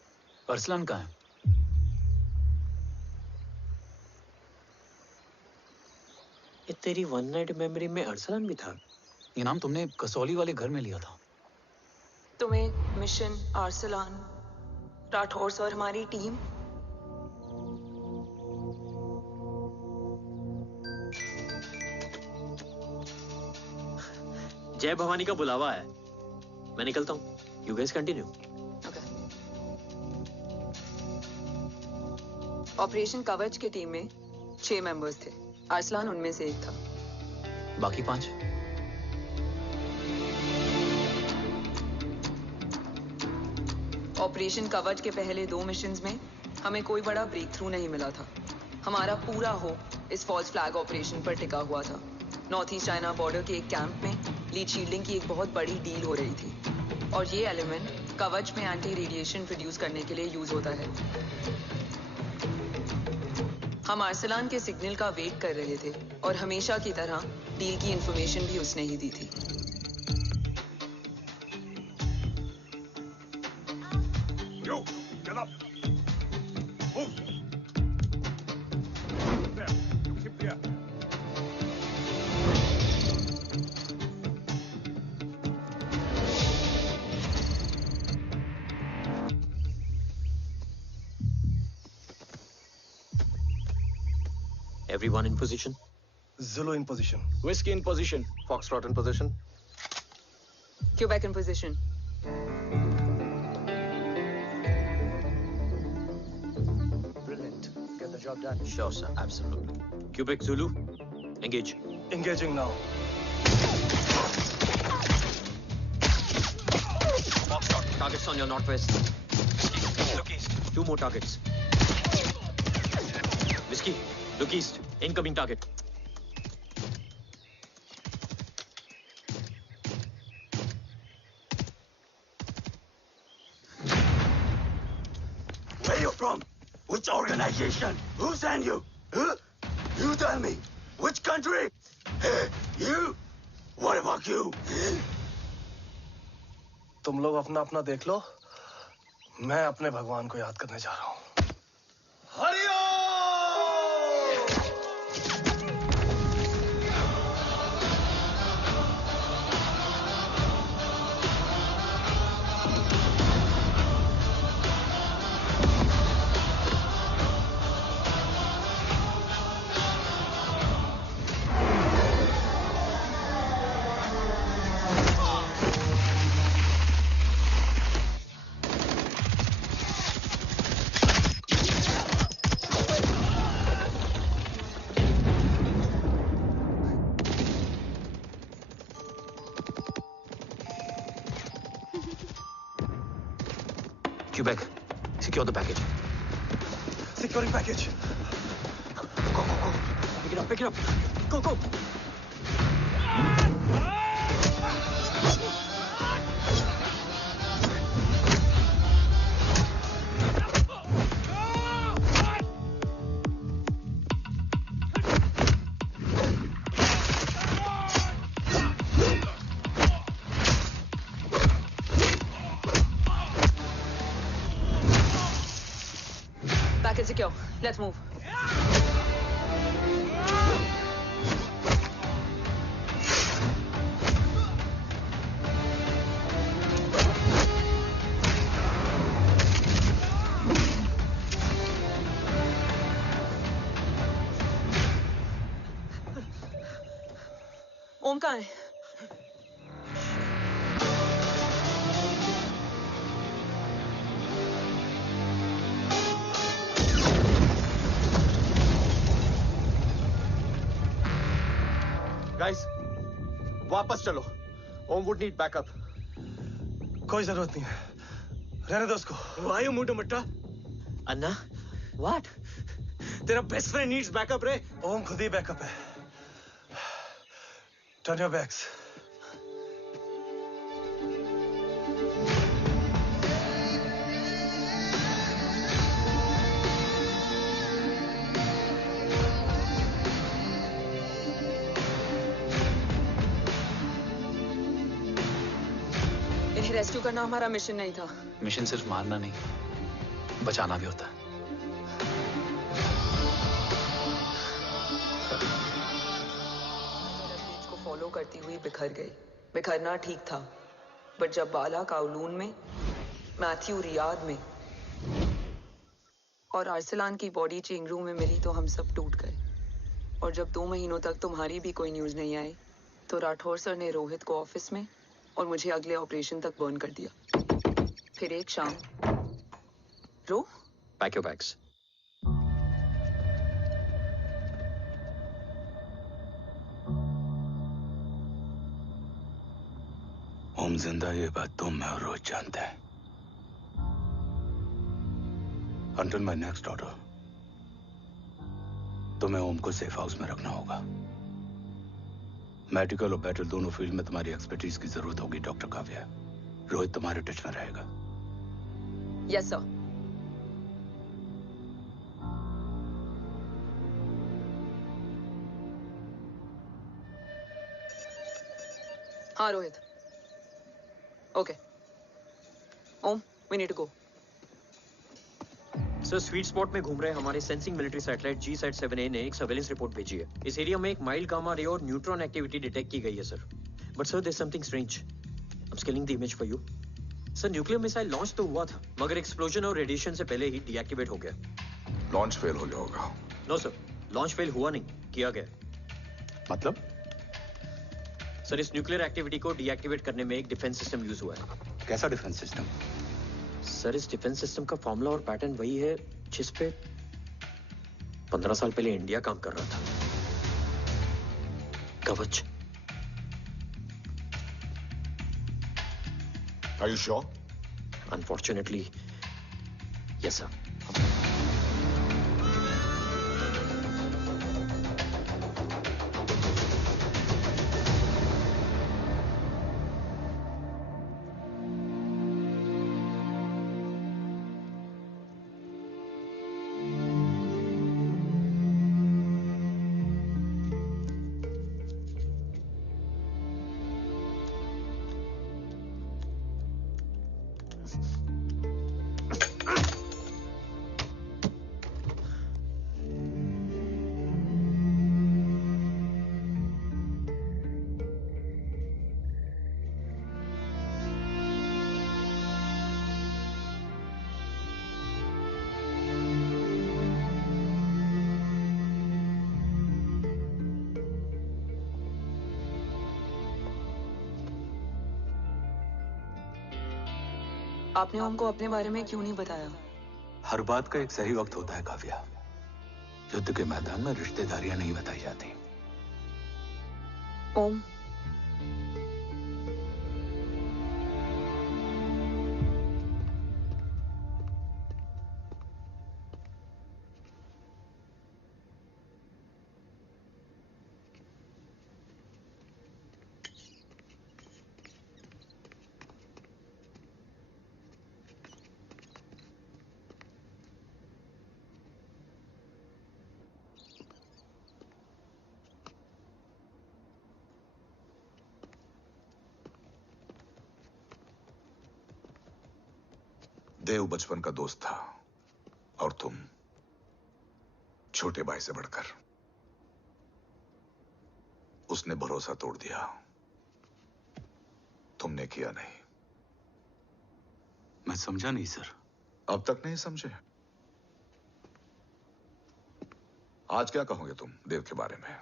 अरसलान कहाँ है? ये तेरी वन नाइट मेमोरी में अरसलान भी था? ये नाम तुमने कसौली वाले घर में लिया था। तुम्हें मिशन, अरसलान, राठौर और हमारी टीम। जय भवानी का बुलावा है, मैं निकलता हूँ। You guys continue. ऑपरेशन कवच की टीम में 6 मेंबर्स थे, अरसलान उनमें से एक था। बाकी 5? ऑपरेशन कवच के पहले 2 मिशंस में हमें कोई बड़ा ब्रेक थ्रू नहीं मिला था। हमारा पूरा होप इस फॉल्स फ्लैग ऑपरेशन पर टिका हुआ था। नॉर्थ ईस्ट चाइना बॉर्डर के एक कैंप में लीड शील्डिंग की एक बहुत बड़ी डील हो रही थी, और ये एलिमेंट कवच में एंटी रेडिएशन प्रोड्यूस करने के लिए यूज होता है। हम आर्सलान के सिग्नल का वेट कर रहे थे और हमेशा की तरह डील की इंफॉर्मेशन भी उसने ही दी थी। Yo, get up. Move. There. Keep there. Everyone in position? Zulu in position. Whiskey in position. Foxtrot in position. Quebec in position. Brilliant. Get the job done. Sure, sir. Absolutely. Quebec Zulu, engage. Engaging now. Foxtrot, targets on your northwest. Look east. 2 more targets. Whiskey, look east. Incoming target. Where you from? Which organization? Who sent you? Huh? You tell me. Which country? Hey, you? What about you? तुम लोग अपना अपना देख लो। मैं अपने भगवान को याद करने जा रहा हूँ। Quebec, secure the package. Securing package. Go, go, go. Pick it up, pick it up. Go, go. Package secure. Let's move. ओम कहाँ है? गाइस, वापस चलो। ओम वुड नीड बैकअप। कोई जरूरत नहीं है। रहने दो उसको। Why you moved to Mutta? Anna, what? तेरा बेस्ट फ्रेंड नीड्स बैकअप रे। ओम खुद ही बैकअप है। Turn your backs. इन्हें रेस्क्यू करना हमारा मिशन नहीं था। मिशन सिर्फ मारना नहीं, बचाना भी होता है। को फॉलो करती हुई बिखर गई। बिखरना ठीक था, बट जब बाला काउलून में, मैथ्यू रियाद में और आर्सलान की बॉडी चेंज रूम में मिली तो हम सब टूट गए। और जब 2 महीनों तक तुम्हारी भी कोई न्यूज नहीं आई तो राठौर सर ने रोहित को ऑफिस में और मुझे अगले ऑपरेशन तक बर्न कर दिया। फिर एक शाम रो Pack your bags. ओम जिंदा, ये बात तुम मैं और रोज जानते हैं। Until my next order, तुम्हें ओम को सेफ हाउस में रखना होगा। मेडिकल और बैटल दोनों फील्ड में तुम्हारी एक्सपर्टीज की जरूरत होगी डॉक्टर काव्या। रोहित तुम्हारे टच में रहेगा। Yes sir. हाँ Rohit. Okay Om, we need to go. Sir, sweet spot में घूम रहे हमारे सेंसिंग मिलिट्री सैटेलाइट GSAT-7A ने एक सर्वेलेंस रिपोर्ट भेजी है। इस एरिया में एक माइल्ड गामा रे और न्यूट्रॉन एक्टिविटी डिटेक्ट की गई है sir. But sir, there is something strange. I am scaling the image for you. Sir, nuclear missile launch तो हुआ था, मगर एक्सप्लोजन और रेडिएशन से पहले ही डीएक्टिवेट हो गया। लॉन्च फेल हो गया होगा। नो सर, लॉन्च फेल हुआ नहीं, किया गया। मतलब? सर, इस न्यूक्लियर एक्टिविटी को डीएक्टिवेट करने में एक डिफेंस सिस्टम यूज हुआ है। कैसा डिफेंस सिस्टम? सर, इस डिफेंस सिस्टम का फॉर्मूला और पैटर्न वही है जिस पे 15 साल पहले इंडिया काम कर रहा था। कवच। Are you sure? Unfortunately, yes, sir. आपने ओम को अपने बारे में क्यों नहीं बताया? हर बात का एक सही वक्त होता है काव्या। युद्ध के मैदान में रिश्तेदारियां नहीं बताई जाती। ओम, देव बचपन का दोस्त था और तुम छोटे भाई से बढ़कर। उसने भरोसा तोड़ दिया, तुमने किया नहीं। मैं समझा नहीं सर। अब तक नहीं समझे? आज क्या कहोगे तुम देव के बारे में?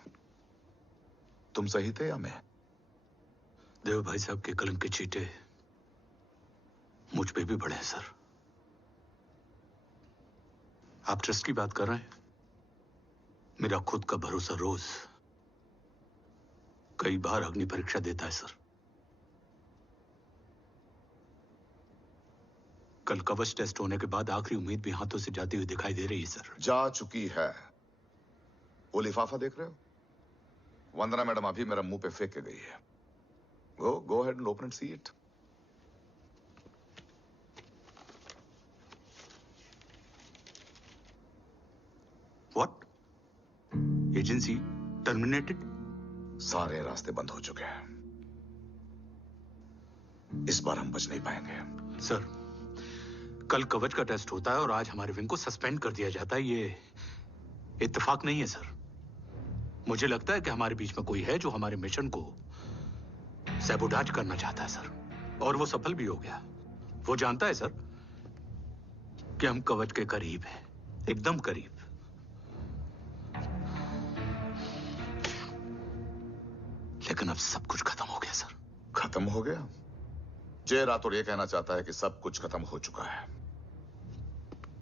तुम सही थे या मैं? देव भाई साहब के कलंक के चीटे मुझ पे भी पड़े हैं सर। आप ट्रस्ट की बात कर रहे हैं? मेरा खुद का भरोसा रोज कई बार अग्नि परीक्षा देता है सर। कल कवच टेस्ट होने के बाद आखिरी उम्मीद भी हाथों से जाती हुई दिखाई दे रही है सर। जा चुकी है। वो लिफाफा देख रहे हो? वंदना मैडम अभी मेरा मुंह पे फेंक के गई है। Go ahead and open and see it. What? Agency terminated? सारे रास्ते बंद हो चुके हैं। इस बार हम बच नहीं पाएंगे। सर, कल कवच का टेस्ट होता है और आज हमारे विंग को सस्पेंड कर दिया जाता है। ये इत्तेफाक नहीं है सर। मुझे लगता है कि हमारे बीच में कोई है जो हमारे मिशन को सैबोटाज करना चाहता है सर, और वो सफल भी हो गया। वो जानता है सर कि हम कवच के करीब हैं, एकदम करीब। लेकिन अब सब कुछ खत्म हो गया सर। खत्म हो गया? जय राठौर ये कहना चाहता है कि सब कुछ खत्म हो चुका है।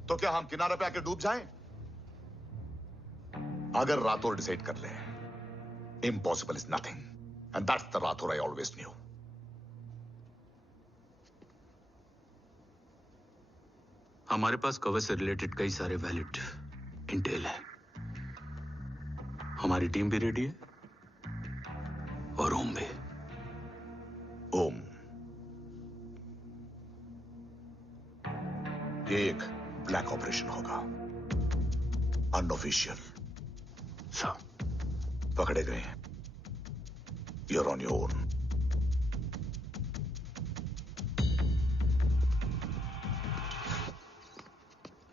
तो क्या हम किनारे पे आके डूब जाएं? अगर राठौर डिसाइड कर ले, impossible is nothing, and that's the Rathore I always new. हमारे पास कवच से रिलेटेड कई सारे वैलिड इंटेल है। हमारी टीम भी रेडी है और ओम भी। ओम ये एक ब्लैक ऑपरेशन होगा, अनऑफिशियल। सर पकड़े गए, you're on your own.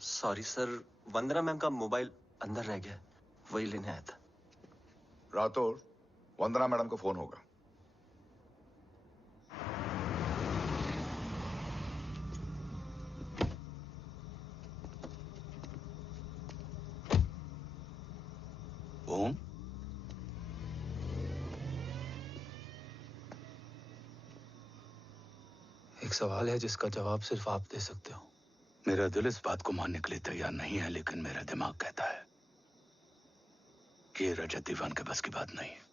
Sorry sir, Vandana ma'am का मोबाइल अंदर रह गया, वही लेने आया था। राठौर, वंदना मैडम को फोन होगा। ओम, एक सवाल है जिसका जवाब सिर्फ आप दे सकते हो। मेरा दिल इस बात को मानने के लिए तैयार नहीं है, लेकिन मेरा दिमाग कहता है कि ये रजत दीवान के बस की बात नहीं है।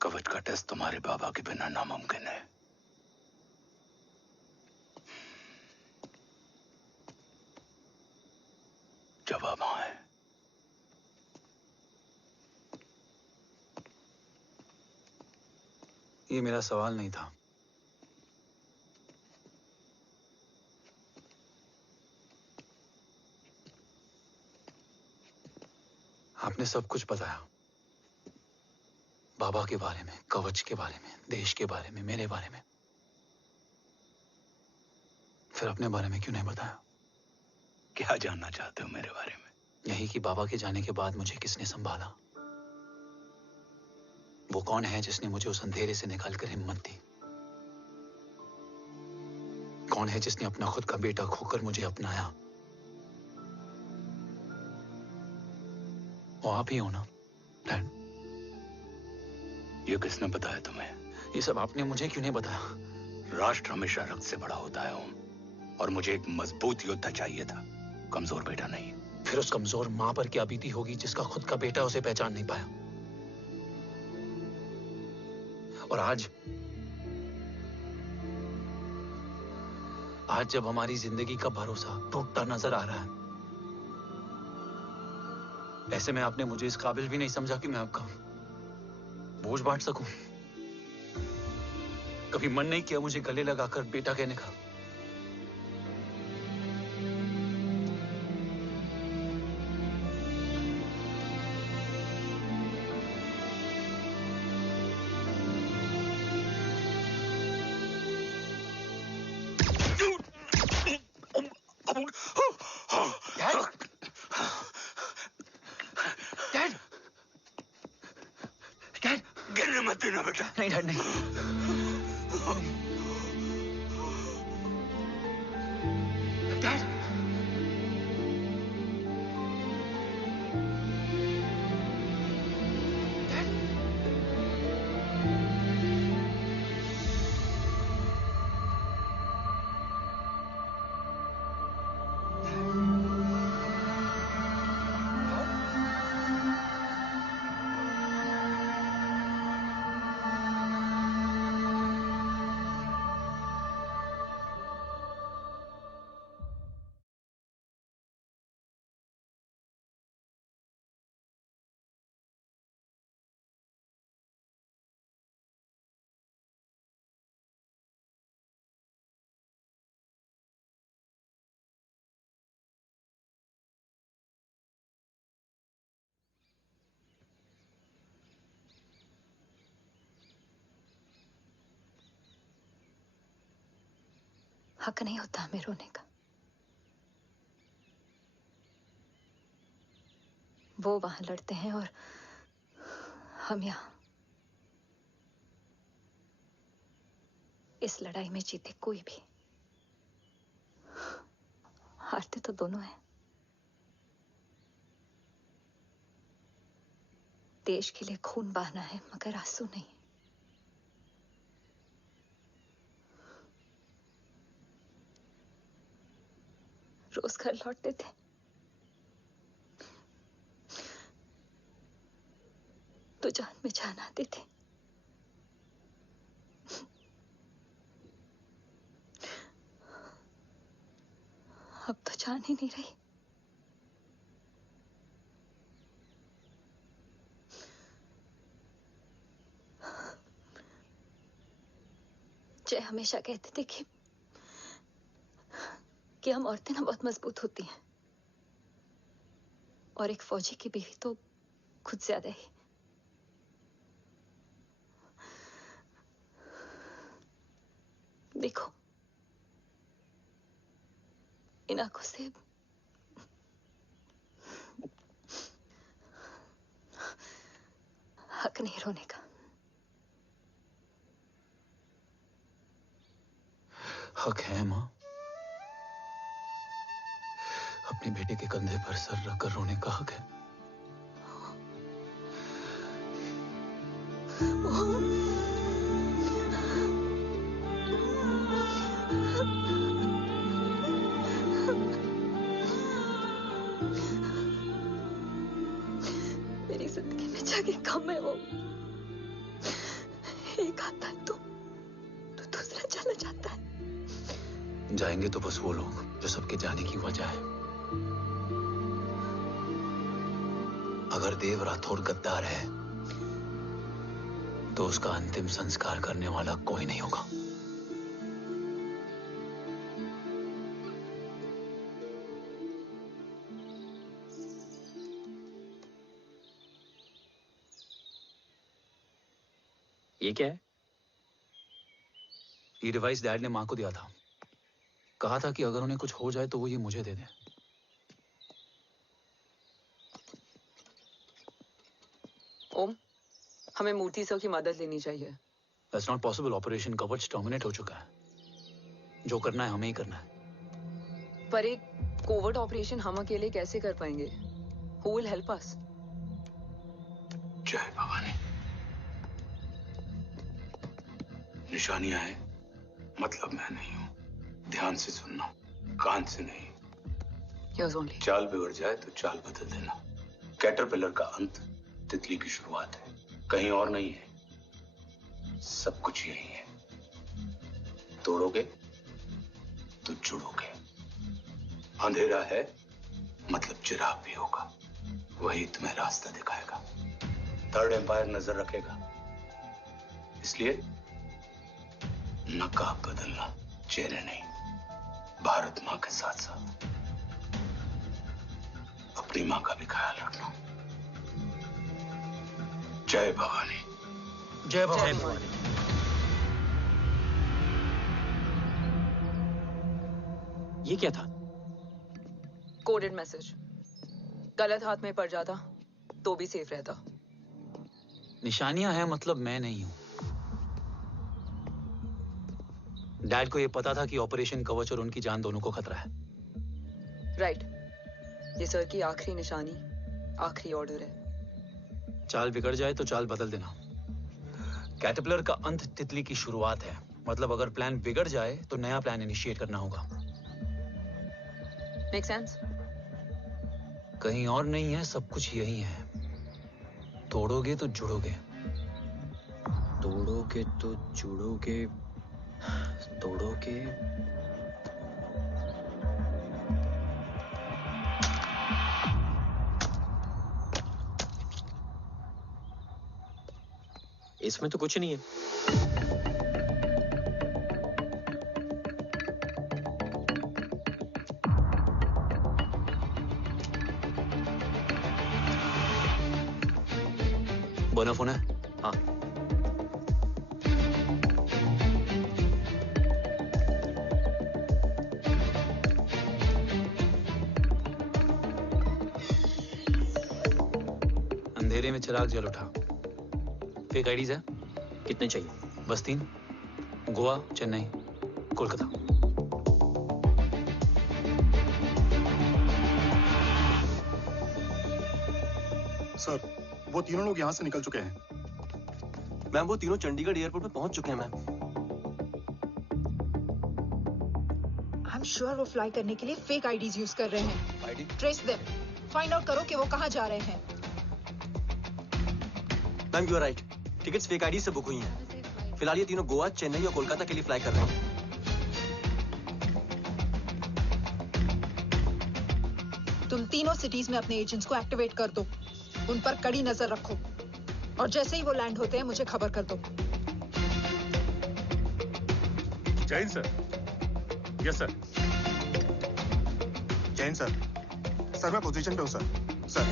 कवच का टेस्ट तुम्हारे बाबा के बिना नामुमकिन है। जवाब हाँ है। ये मेरा सवाल नहीं था। आपने सब कुछ बताया, बाबा के बारे में, कवच के बारे में, देश के बारे में, मेरे बारे में। फिर अपने बारे में क्यों नहीं बताया? क्या जानना चाहते हो मेरे बारे में? यही कि बाबा के जाने के बाद मुझे किसने संभाला? वो कौन है जिसने मुझे उस अंधेरे से निकालकर हिम्मत दी? कौन है जिसने अपना खुद का बेटा खोकर मुझे अपनाया? वो आप ही हो ना, डैड? ये किसने बताया तुम्हें? ये सब आपने मुझे क्यों नहीं बताया? राष्ट्र हमेशा रक्त से बड़ा होता है ओम, और मुझे एक मजबूत योद्धा चाहिए था, कमजोर बेटा नहीं। फिर उस कमजोर मां पर क्या बीती होगी जिसका खुद का बेटा उसे पहचान नहीं पाया? और आज जब हमारी जिंदगी का भरोसा टूटता नजर आ रहा है, ऐसे में आपने मुझे इस काबिल भी नहीं समझा कि मैं आपका बोझ बांट सकूं। कभी मन नहीं किया मुझे गले लगाकर बेटा कहने का? नहीं डैड, नहीं। डैड, हक नहीं होता हमें रोने का। वो वहां लड़ते हैं और हम यहां। इस लड़ाई में जीते कोई भी, हारते तो दोनों हैं। देश के लिए खून बहाना है, मगर आंसू नहीं। रोज घर लौटते थे, तो जान में जान आती थी। अब तो जान ही नहीं रही। जय हमेशा कहते थे कि कि हम औरतें ना बहुत मजबूत होती हैं, और एक फौजी की बीवी तो खुद ज्यादा ही। देखो, इन आंखों से हक नहीं रोने का। हक है माँ, अपने बेटे के कंधे पर सर रखकर रोने का हक है। मेरी जिंदगी में जगह कम है वो। एक आता है तो दूसरा चला जाता है। जाएंगे तो बस वो लोग जो सबके जाने की वजह है। अगर देव राठौर गद्दार है तो उसका अंतिम संस्कार करने वाला कोई नहीं होगा। ये क्या है? ये डिवाइस डैड ने मां को दिया था। कहा था कि अगर उन्हें कुछ हो जाए तो वो ये मुझे दे दें। ओम, हमें मूर्ति सर की मदद लेनी चाहिए। That's not possible. ऑपरेशन कवच टर्मिनेट हो चुका है। जो करना है हमें ही करना है। पर एक कोवर्ट ऑपरेशन हम अकेले कैसे कर पाएंगे? Who will help us? जय भवानी। निशानियां हैं, मतलब मैं नहीं हूं। ध्यान से सुनना, कान से नहीं। Yes, only. चाल बिगड़ जाए तो चाल बदल देना। कैटरपिलर का अंत तितली की शुरुआत है, कहीं और नहीं है। सब कुछ यही है। तोड़ोगे तो जुड़ोगे। अंधेरा है मतलब चिराग भी होगा, वही तुम्हें रास्ता दिखाएगा। थर्ड एम्पायर नजर रखेगा, इसलिए नकाब बदलना, चेहरे नहीं। भारत मां के साथ साथ अपनी मां का भी ख्याल रखना। जय भवानी। जय भवानी। ये क्या था? Coded message. गलत हाथ में पड़ जाता तो भी सेफ रहता। निशानियां हैं मतलब मैं नहीं हूं। डैड को ये पता था कि ऑपरेशन कवच और उनकी जान दोनों को खतरा है। राइट। ये सर की आखिरी निशानी, आखिरी ऑर्डर है। चाल बिगड़ जाए तो चाल बदल देना। कैटरपिलर का अंत तितली की शुरुआत है, मतलब अगर प्लान बिगड़ जाए तो नया प्लान इनिशिएट करना होगा। Make sense? कहीं और नहीं है, सब कुछ यही है। तोड़ोगे तो जुड़ोगे। तोड़ोगे तो जुड़ोगे। तोड़ोगे। इसमें तो कुछ नहीं है। बोना फोन है? हाँ। अंधेरे में चिराग जल उठा। फेक आईडीज है? कितने चाहिए? बस 3। गोवा, चेन्नई, कोलकाता। सर, वो तीनों लोग यहाँ से निकल चुके हैं। मैम, वो तीनों चंडीगढ़ एयरपोर्ट पे पहुंच चुके हैं मैम। आई एम श्योर वो फ्लाई करने के लिए फेक आईडीज यूज कर रहे हैं। ID? Trace them. Find out करो कि वो कहाँ जा रहे हैं। Ma'am, you are right. Tickets fake ID से बुक हुई हैं। फिलहाल ये तीनों गोवा, चेन्नई और कोलकाता के लिए फ्लाई कर रहे हैं। तुम तीनों सिटीज में अपने एजेंट्स को एक्टिवेट कर दो। उन पर कड़ी नजर रखो और जैसे ही वो लैंड होते हैं मुझे खबर कर दो। जय Hind sir. Yes sir. Jain sir. Sir मैं पोजीशन पे हूँ सर। सर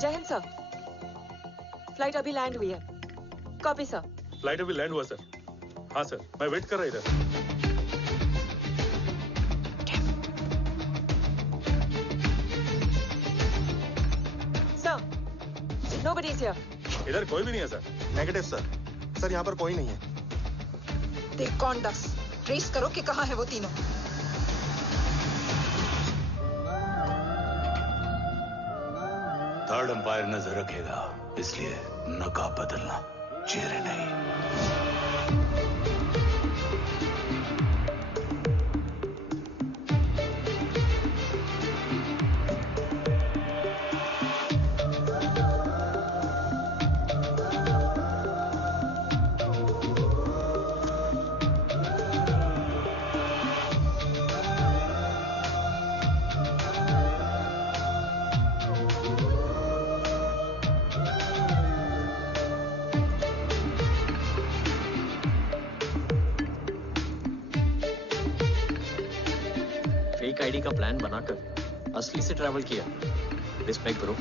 जय हिंद सर। फ्लाइट अभी लैंड हुई है। Copy sir. फ्लाइट अभी लैंड हुआ सर। हाँ सर, मैं वेट कर रहा इधर। Sir, nobody is here. इधर कोई भी नहीं है सर। Negative sir. सर यहाँ पर कोई नहीं है। देख कौन डस, ट्रेस करो कि कहाँ है वो तीनों। थर्ड अंपायर नजर रखेगा, इसलिए नकाब बदलना, चेहरे नहीं। फेक आईडी का प्लान बनाकर असली से ट्रैवल किया। Respect bro.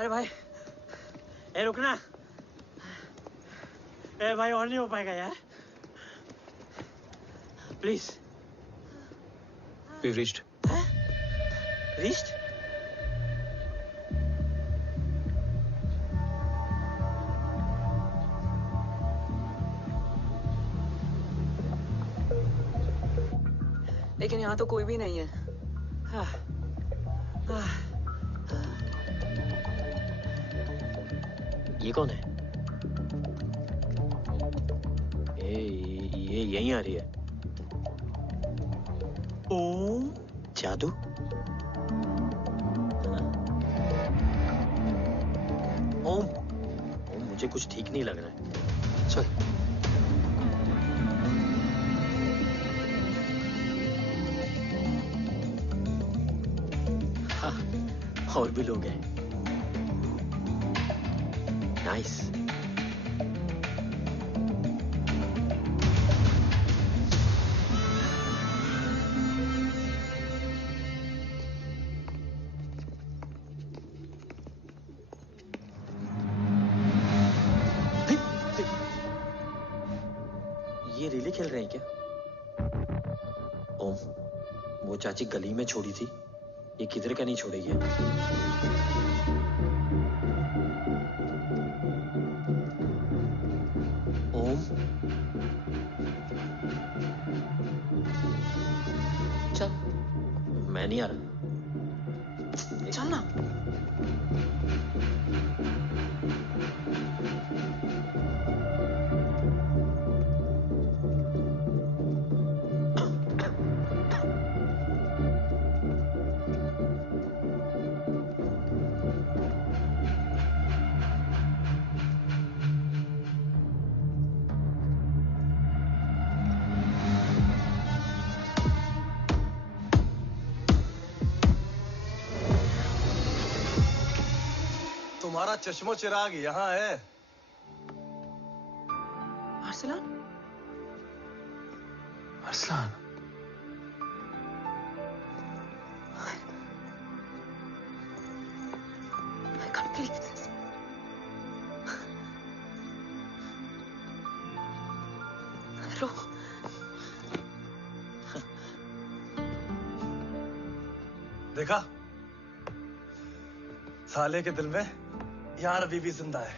अरे भाई, ए रुकना। ए भाई और नहीं हो पाएगा यार, प्लीज। We've reached. Reached? लेकिन यहाँ तो कोई भी नहीं है। ये कौन है? ये यहीं आ रही है। ओम जादू। ओम मुझे कुछ ठीक नहीं लग रहा है। चल। हाँ, और भी लोग हैं। नाइस। ये रिले खेल रहे हैं क्या? ओम, वो चाची गली में छोड़ी थी, ये किधर का नहीं छोड़ेगी। ओम, चल। मैं नहीं आ रहा। चल ना। तुम्हारा चश्मो चिराग यहाँ है। Arsalan? Arsalan? I can't believe this. रो। देखा? साले के दिल में यार अभी भी जिंदा है।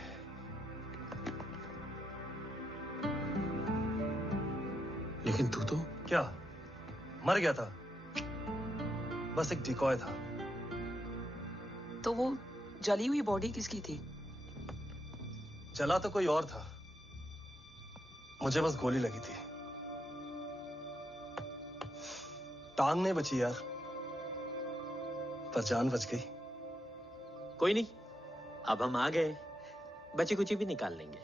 लेकिन तू तो क्या मर गया था? बस एक डिकॉय था। तो वो जली हुई बॉडी किसकी थी? जला तो कोई और था, मुझे बस गोली लगी थी। टांग नहीं बची यार, पर जान बच गई। कोई नहीं, अब हम आ गए, बची कुची भी निकाल लेंगे।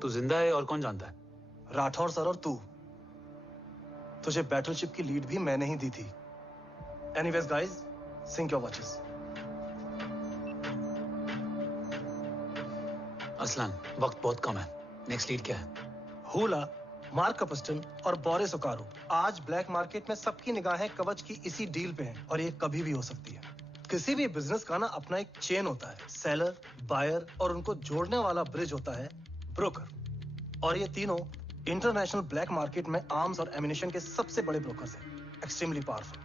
तू जिंदा है और कौन जानता है? राठौर सर और तू। तुझे बैटलशिप की लीड भी मैंने ही दी थी। Anyways guys, sync your watches. Aslan, वक्त बहुत कम है। नेक्स्ट लीड क्या है? हुला, मार्क कपस्टन और बोरिस ओकारो। आज ब्लैक मार्केट में सबकी निगाहें कवच की इसी डील पे हैं और ये कभी भी हो सकती है। किसी भी बिजनेस का ना अपना एक चेन होता है, सेलर, बायर और उनको जोड़ने वाला ब्रिज होता है ब्रोकर। और ये तीनों इंटरनेशनल ब्लैक मार्केट में आर्म्स और एमिनेशन के सबसे बड़े ब्रोकर्स हैं, एक्सट्रीमली पावरफुल।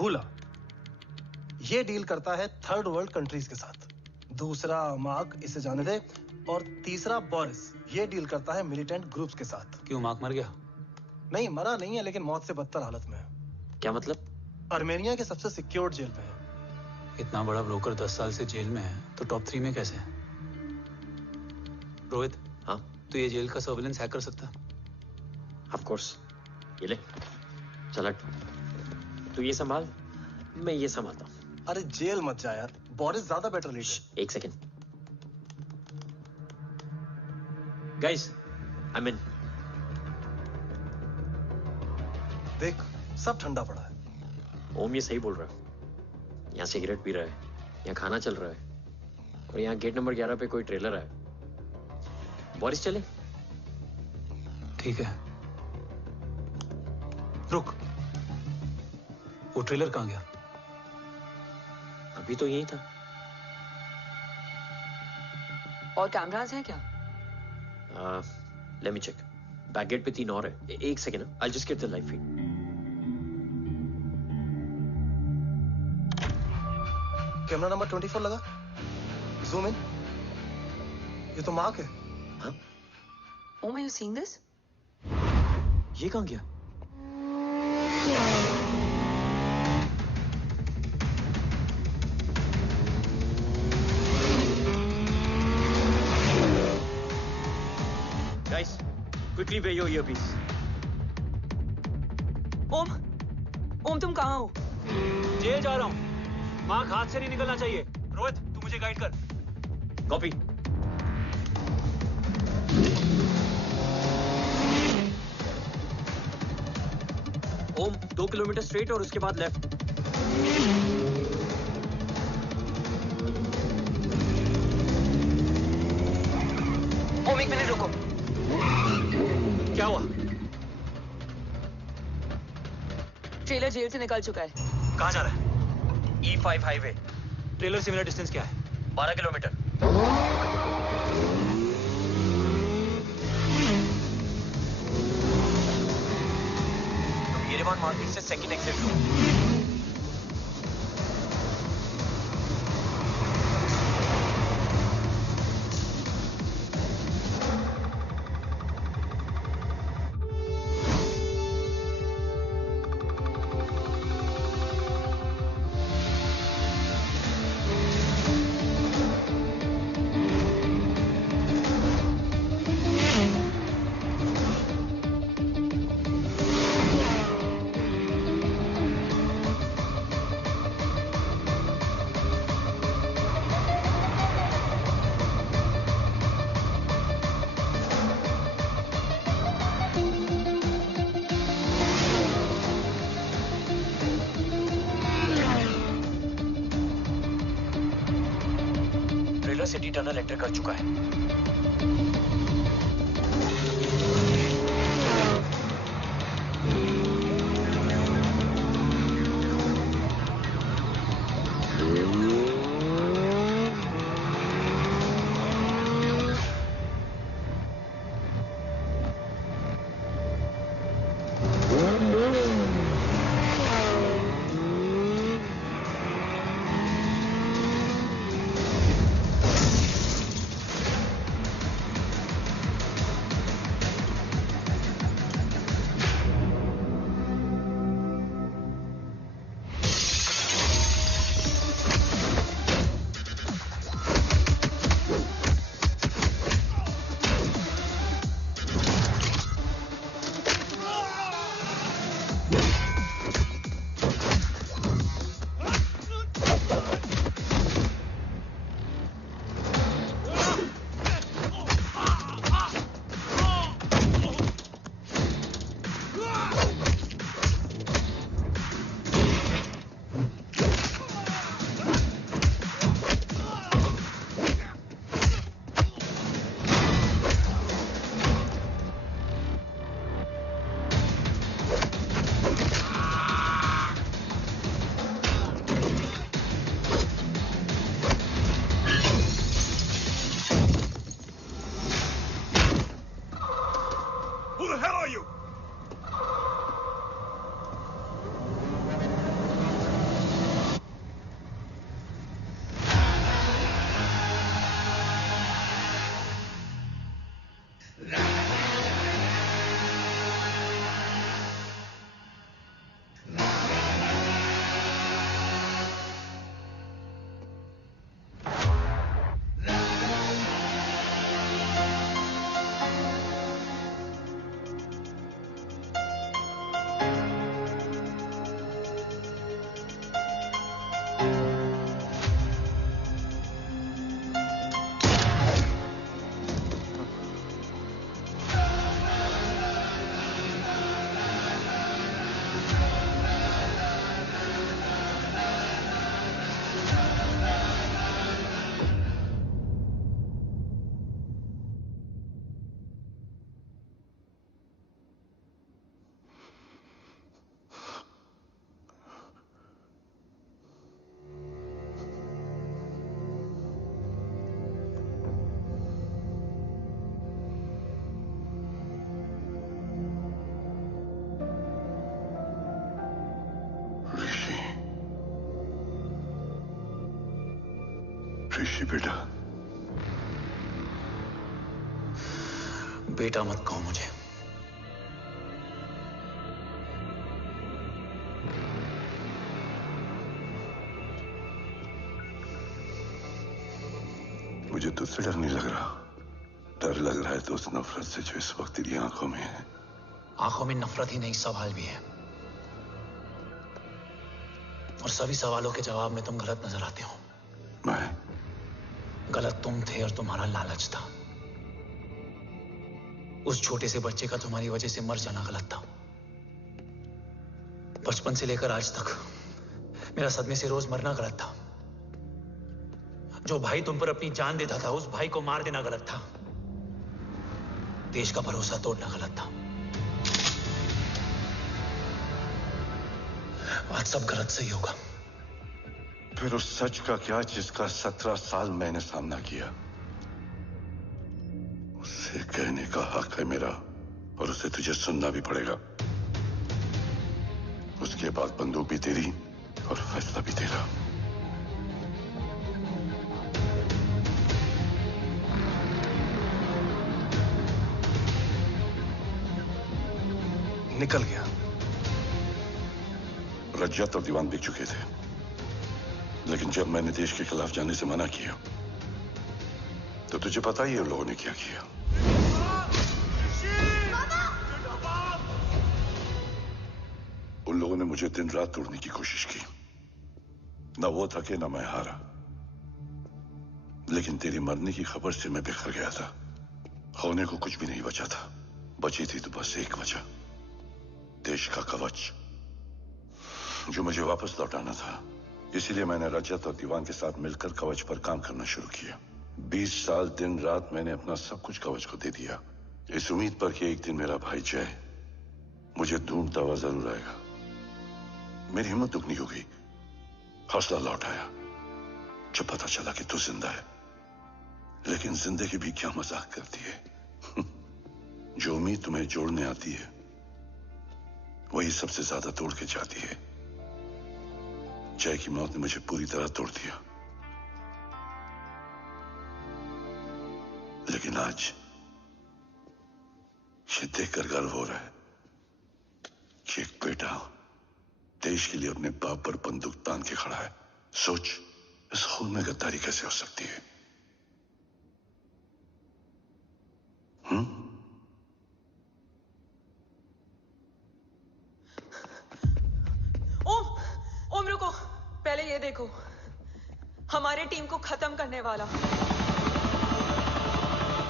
हुला ये डील करता है थर्ड वर्ल्ड कंट्रीज के साथ। दूसरा मार्क, इसे जाने दे। और तीसरा बोरिस, ये डील करता है मिलिटेंट ग्रुप्स के साथ। क्यों, मार्क मर गया? नहीं, मरा नहीं है, लेकिन मौत से बदतर हालत में है। क्या मतलब? आर्मेनिया के सबसे सिक्योर्ड जेल में है। इतना बड़ा ब्रोकर 10 साल से जेल में है, तो टॉप 3 में कैसे है? रोहित, हाँ? तो ये जेल का सर्विलेंस हैक कर सकता है? Of course. ये ले, चल हट। तू ये संभाल, मैं ये संभालता हूँ। अरे जेल मत जा यार, बोरिस ज्यादा बेटर लीडर। एक सेकेंड। गाइस, आई मीन, देख सब ठंडा पड़ा है। ओम ये सही बोल रहा है। यहाँ सिगरेट पी रहा है, यहाँ खाना चल रहा है, और यहाँ गेट नंबर 11 पे कोई ट्रेलर है। बोरिस चले? ठीक है। रुक, वो ट्रेलर कहाँ गया? अभी तो यही था। और कैमरास हैं क्या? Let me check. Back gate पे 3 और है। एक second, I just get the live feed. Camera number 24 लगा, जूम इन। ये तो मार्क है। हाँ? Om, are you seeing this? ये कहाँ गया? Guys, quickly wear your earpiece. ओम, तुम कहाँ हो? जेल जा रहा हूँ। मार्क हाथ से नहीं निकलना चाहिए। रोहित, तू मुझे गाइड कर। कॉपी। ओम, 2 किलोमीटर स्ट्रेट और उसके बाद लेफ्ट। ओम, 1 मिनट रुको। क्या हुआ? ट्रेलर जेल से निकल चुका है। कहाँ जा रहा है? E5 highway. ट्रेलर से मेरा डिस्टेंस क्या है? 12 किलोमीटर। येरेवान मार्केट से सेकंड एक्सिट लो। सिटी टनल एंटर कर चुका है। जी बेटा। बेटा मत कहो मुझे। मुझे तुझसे डर नहीं लग रहा, डर लग रहा है तो उस नफरत से जो इस वक्त तेरी आंखों में है। आंखों में नफरत ही नहीं, सवाल भी है, और सभी सवालों के जवाब में तुम गलत नजर आते हो। मैं गलत तुम थे और तुम्हारा लालच था। उस छोटे से बच्चे का तुम्हारी वजह से मर जाना गलत था। बचपन से लेकर आज तक मेरा सदमे से रोज मरना गलत था। जो भाई तुम पर अपनी जान देता था, उस भाई को मार देना गलत था। देश का भरोसा तोड़ना गलत था। आज सब गलत सही होगा। फिर उस सच का क्या जिसका 17 साल मैंने सामना किया? उसे कहने का हक है मेरा, और उसे तुझे सुनना भी पड़ेगा। उसके बाद बंदूक भी तेरी और फैसला भी तेरा। निकल गया। रज्जत और दीवान बिक चुके थे, लेकिन जब मैंने देश के खिलाफ जाने से मना किया तो तुझे पता ही है उन लोगों ने क्या किया। उन लोगों ने मुझे दिन रात तोड़ने की कोशिश की। ना वो थके ना मैं हारा, लेकिन तेरी मरने की खबर से मैं बिखर गया था। होने को कुछ भी नहीं बचा था। बची थी तो बस एक वजह, देश का कवच, जो मुझे वापस लौटाना था। इसीलिए मैंने रजत और दीवान के साथ मिलकर कवच पर काम करना शुरू किया। 20 साल दिन रात मैंने अपना सब कुछ कवच को दे दिया, इस उम्मीद पर कि एक दिन मेरा भाई जय मुझे ढूंढता हुआ जरूर आएगा। मेरी हिम्मत दुगनी हो गई, हौसला लौट आया जब पता चला कि तू जिंदा है। लेकिन जिंदगी भी क्या मजाक करती है। जो उम्मीद तुम्हें जोड़ने आती है वही सबसे ज्यादा तोड़ के जाती है। जय की मौत ने मुझे पूरी तरह तोड़ दिया, लेकिन आज ये देखकर गर्व हो रहा है कि एक बेटा देश के लिए अपने बाप पर बंदूक तान के खड़ा है। सोच, इस खून में गद्दारी कैसे हो सकती है? ओम रुको, पहले ये देखो, हमारे टीम को खत्म करने वाला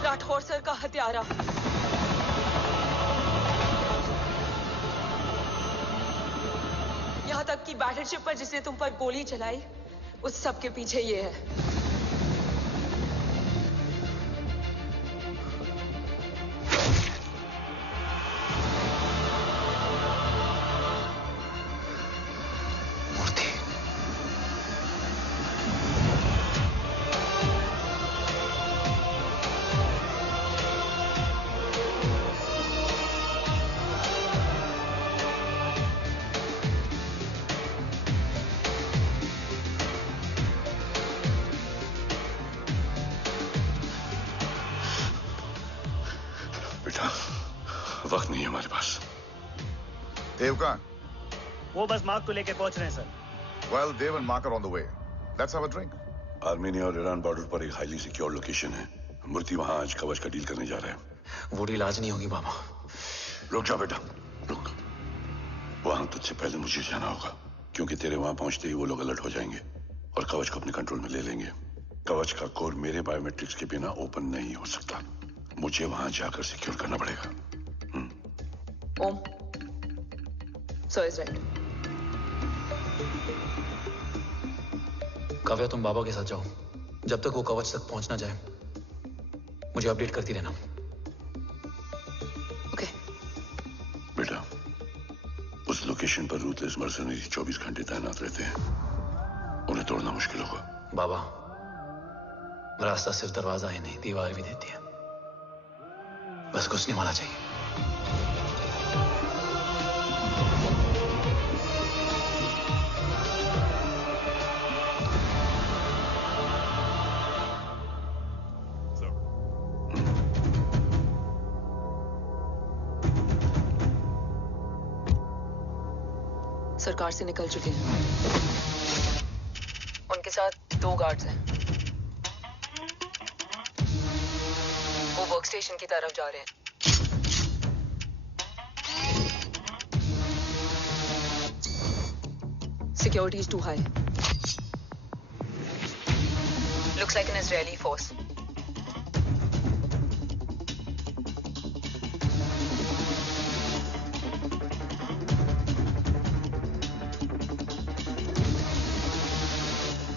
राठौर सर का हत्यारा। यहां तक कि बैटलशिप पर जिसने तुम पर गोली चलाई, उस सब के पीछे ये है। वक्त नहीं है हमारे पास। देव कहाँ? वो बस मार्क को लेके पहुंच रहे हैं sir. Well, Dev and Mark are on the way. Let's have a drink. Armenia और ईरान बॉर्डर पर एक हाईली सिक्योर लोकेशन है। मूर्ति वहां आज कवच का डील करने जा रहे हैं। वो डील आज नहीं होगी बाबा। रुक जा बेटा, रुक। वहां तुझसे पहले मुझे जाना होगा, क्योंकि तेरे वहां पहुंचते ही वो लोग अलर्ट हो जाएंगे और कवच को अपने कंट्रोल में ले लेंगे। कवच का कोर मेरे बायोमेट्रिक्स के बिना ओपन नहीं हो सकता। मुझे वहां जाकर सिक्योर करना पड़ेगा। ओम, सर इज राइट। काव्या, तुम बाबा के साथ जाओ। जब तक वो कवच तक पहुंच ना जाए मुझे अपडेट करती रहना। ओके। बेटा, उस लोकेशन पर रूथलेस मर्सनरी 24 घंटे तैनात रहते हैं। उन्हें तोड़ना मुश्किल होगा। बाबा, रास्ता सिर्फ दरवाजा ही नहीं, दीवार भी देती है। बस घुसने वाला चाहिए। सरकार से निकल चुके हैं। उनके साथ 2 गार्ड्स हैं। वो वर्क स्टेशन की तरफ जा रहे हैं। Security is too high. Looks like an Israeli force.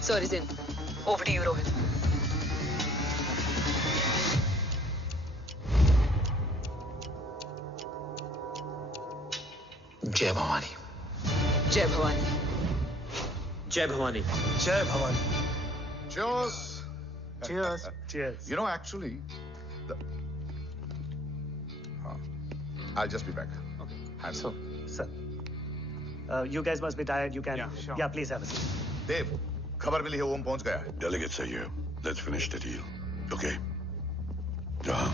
Sir is in. Over to you, Rohit. जय भवानी। जय भवानी। जय भवानी। जय Bhavani. Cheers. Cheers. Cheers. You know, actually, I'll just be back. Okay. Hands So, sir, you guys must be tired. You can. Yeah, sure. Yeah, please have a seat. देव, खबर मिली है ओम पहुंच गया है। Delegates are here. Let's finish the deal. Okay? जहाँ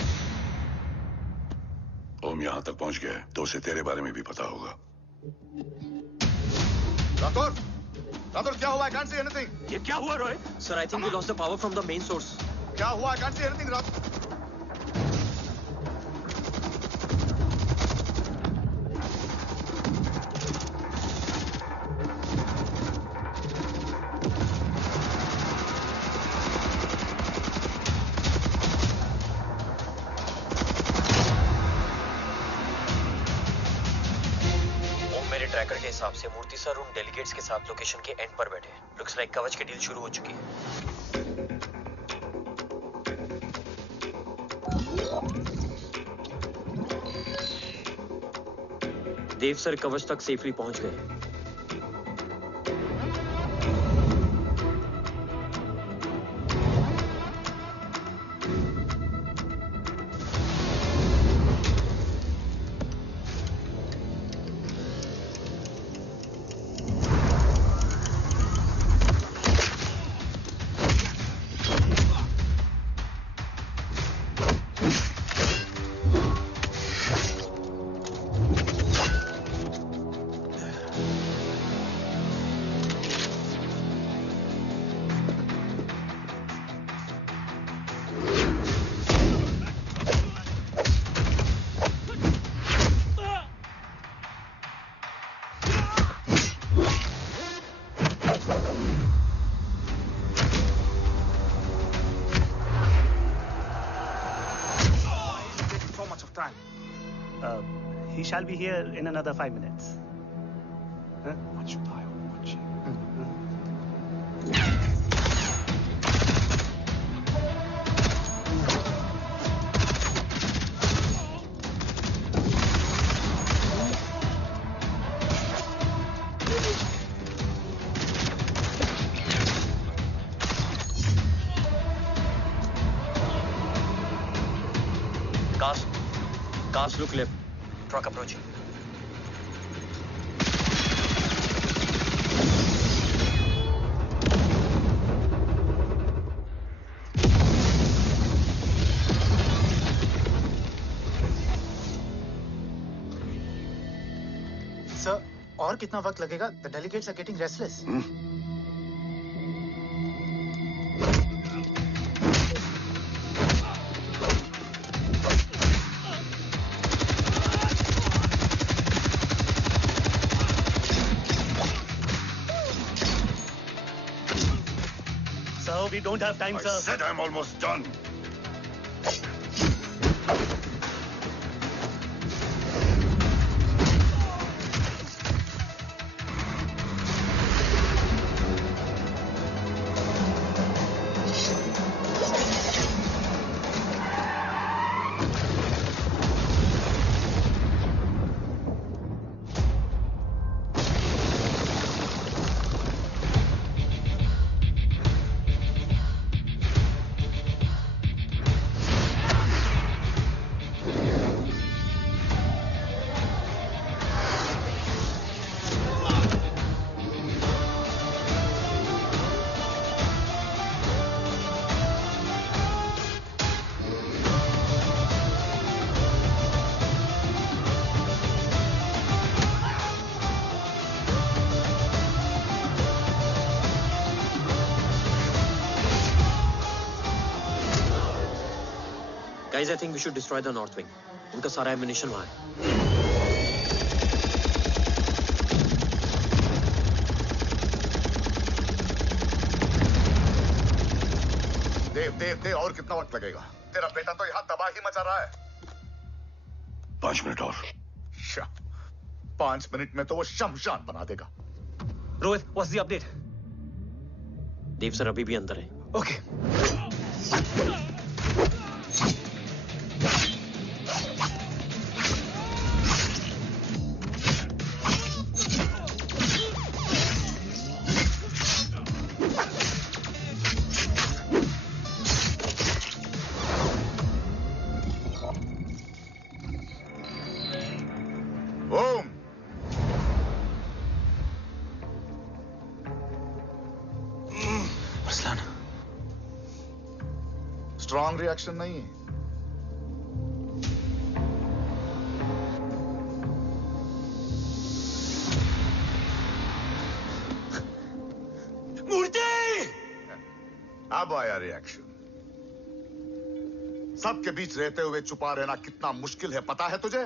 ओम यहाँ तक पहुंच गया है तो उसे तेरे बारे में भी पता होगा। राठौर, राठौर क्या हुआ? I can't see anything. ये क्या हुआ Rohit? Sir, I think we lost the power from the main source. क्या हुआ? I can't see anything, Rathore. Tracker के हिसाब से मूर्ति सर उन डेलीगेट्स के साथ लोकेशन के एंड पर बैठे। लुक्स लाइक कवच की डील शुरू हो चुकी है। देव सर कवच तक सेफली पहुंच गए। He shall be here in another 5 minutes. Huh? Cars look left. Truck approaching. Sir, और कितना वक्त लगेगा? The delegates are getting restless. We don't have time, sir. I said I'm almost done. Guys, I think we should destroy the North Wing. उनका सारा ammunition वहाँ है. देव और कितना वक्त लगेगा? तेरा बेटा तो यहाँ तबाही मचा रहा है. 5 मिनट और. 5 मिनट में तो वो शमशान बना देगा. Rohit, what's the update? Dev sir अभी भी अंदर है. Okay. स्ट्रॉन्ग रिएक्शन नहीं है. मूर्ति! अब आया रिएक्शन. सबके बीच रहते हुए छुपा रहना कितना मुश्किल है पता है तुझे?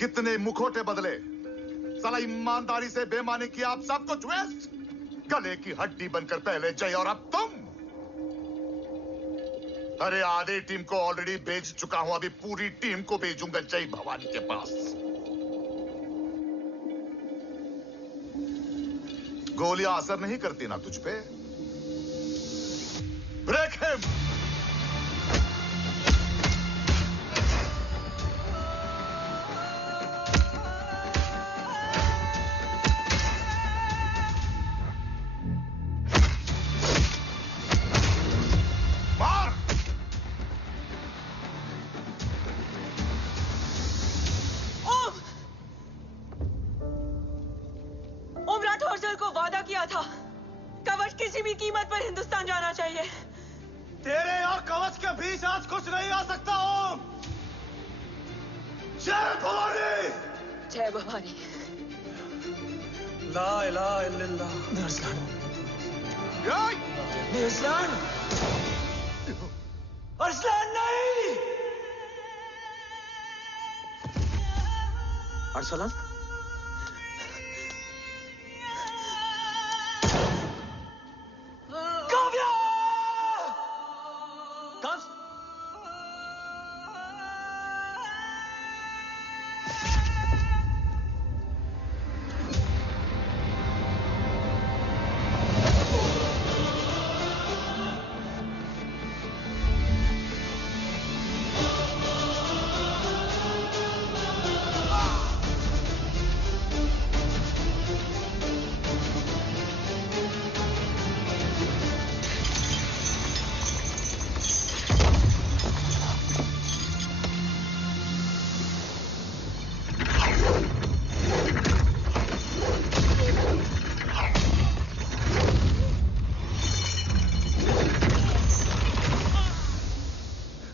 कितने मुखौटे बदले. साला ईमानदारी से बेईमानी किया, आप सब कुछ वेस्ट. गले की हड्डी बनकर पहले जय और अब तुम. अरे आधे टीम को ऑलरेडी भेज चुका हूं, अभी पूरी टीम को भेजूंगा जय भवानी के पास. गोलियां असर नहीं करती ना तुझ पे. Break him. Arsalan?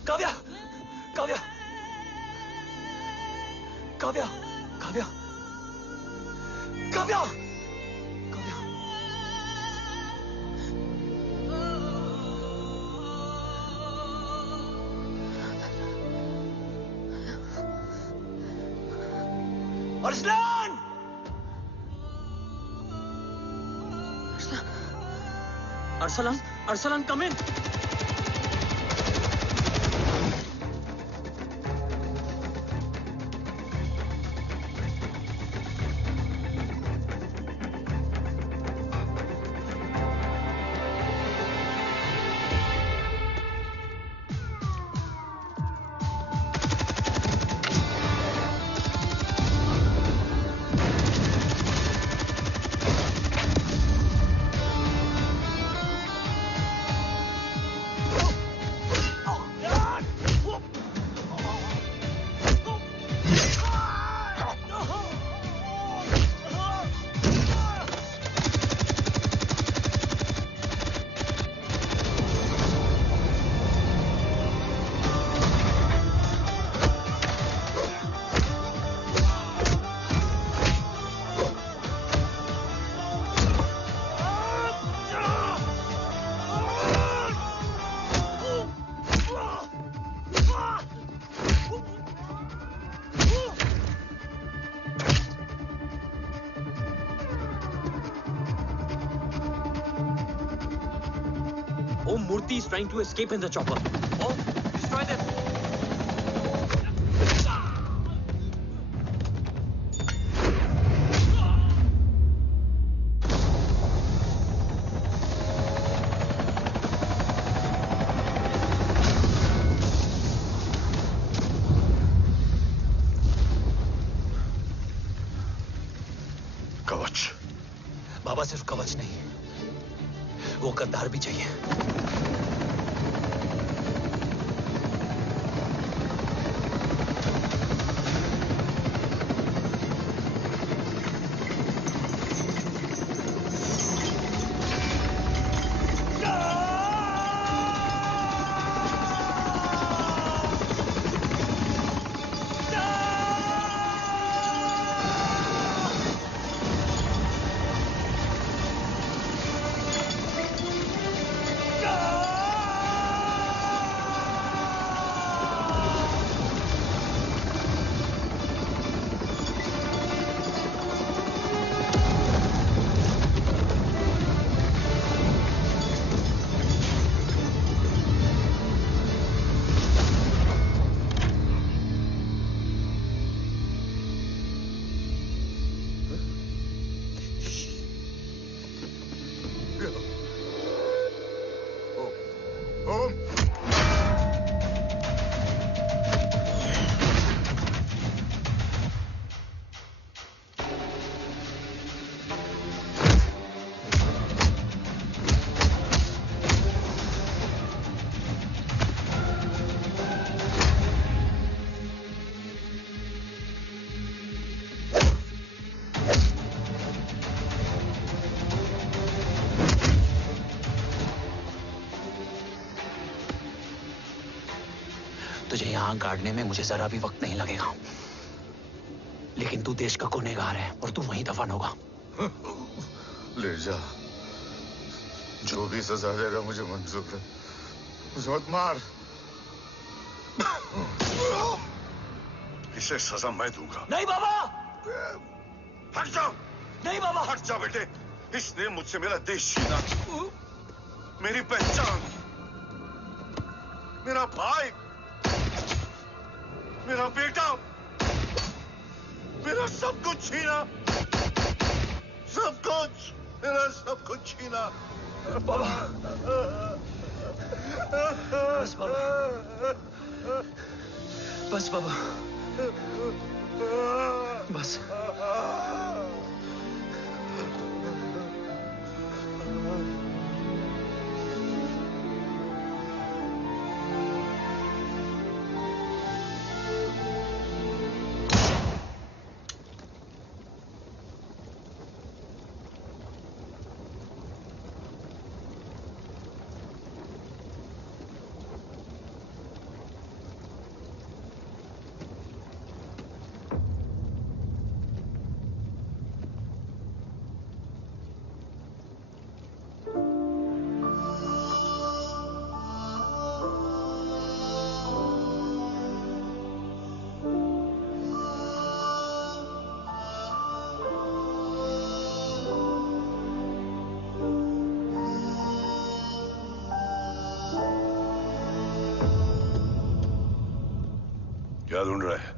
Kavya! Arsalan, Arsalan, come in. trying to escape in the chopper. Oh, destroy them. कवच। बाबा सिर्फ कवच नहीं, वो गद्दार भी चाहिए। तुझे यहां गाड़ने में मुझे जरा भी वक्त नहीं लगेगा, लेकिन तू देश का गुनहगार है और तू वहीं दफन होगा। ले जा, जो भी सजा देगा मुझे मंजूर है, मुझे मत मार। इसे सजा मैं दूंगा। नहीं बाबा, हट जाओ। नहीं बाबा, हट जा बेटे। इसने मुझसे मेरा देश छीना, मेरी पहचान, मेरा भाई, मेरा बेटा, मेरा सब कुछ छीना, सब कुछ, मेरा सब कुछ छीना। बाबा, बस बाबा, बस बाबा, बस। क्या ढूंढ रहा है?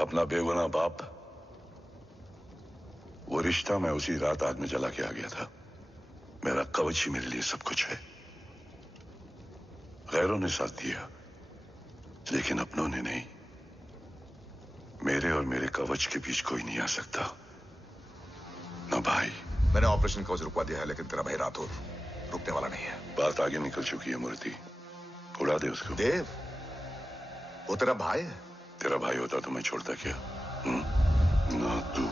अपना बेगुनाह बाप। वो रिश्ता मैं उसी रात आग में जला के आ गया था। मेरा कवच ही मेरे लिए सब कुछ है। गैरों ने साथ दिया, लेकिन अपनों ने नहीं। मेरे और मेरे कवच के बीच कोई नहीं आ सकता। ना भाई। मैंने ऑपरेशन कवच रुकवा दिया है, लेकिन तेरा भाई राठौर रुकने वाला नहीं है। बात आगे निकल चुकी है मूर्ति, उड़ा दे उसको। देव, वो तेरा भाई है। तेरा भाई होता तो मैं छोड़ता क्या? ना तू।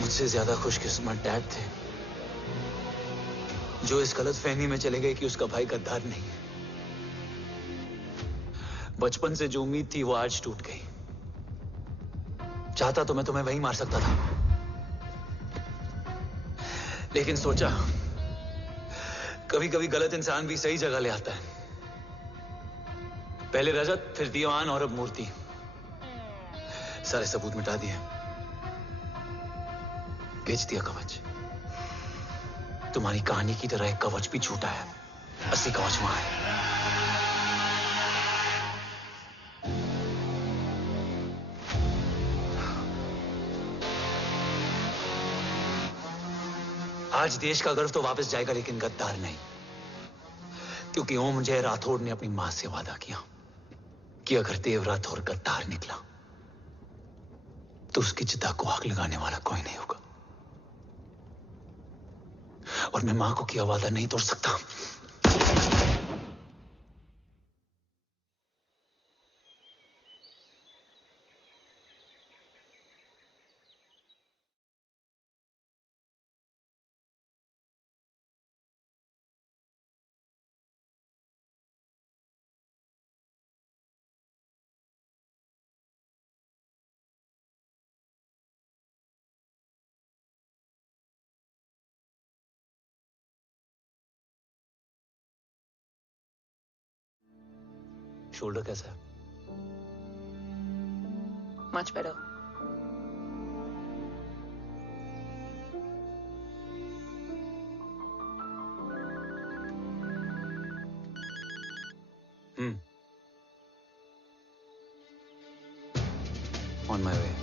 मुझसे ज्यादा खुशकिस्मत डैड थे, जो इस गलत फहमी में चले गए कि उसका भाई गद्दार नहीं है। बचपन से जो उम्मीद थी वो आज टूट गई। चाहता तो मैं तुम्हें वहीं मार सकता था, लेकिन सोचा कभी कभी गलत इंसान भी सही जगह ले आता है। पहले रजत, फिर दीवान और अब मूर्ति। सारे सबूत मिटा दिए, बेच दिया कवच। तुम्हारी कहानी की तरह एक कवच भी छूटा है, असली कवच वहां है। आज देश का गर्व तो वापस जाएगा, लेकिन गद्दार नहीं, क्योंकि ओम जय राठौड़ ने अपनी मां से वादा किया कि अगर देव राठौड़ गद्दार निकला तो उसकी चिता को आग लगाने वाला कोई नहीं होगा। और मैं मां को किया वादा नहीं तोड़ सकता। शोल्डर कैसा है? Much better. On my way.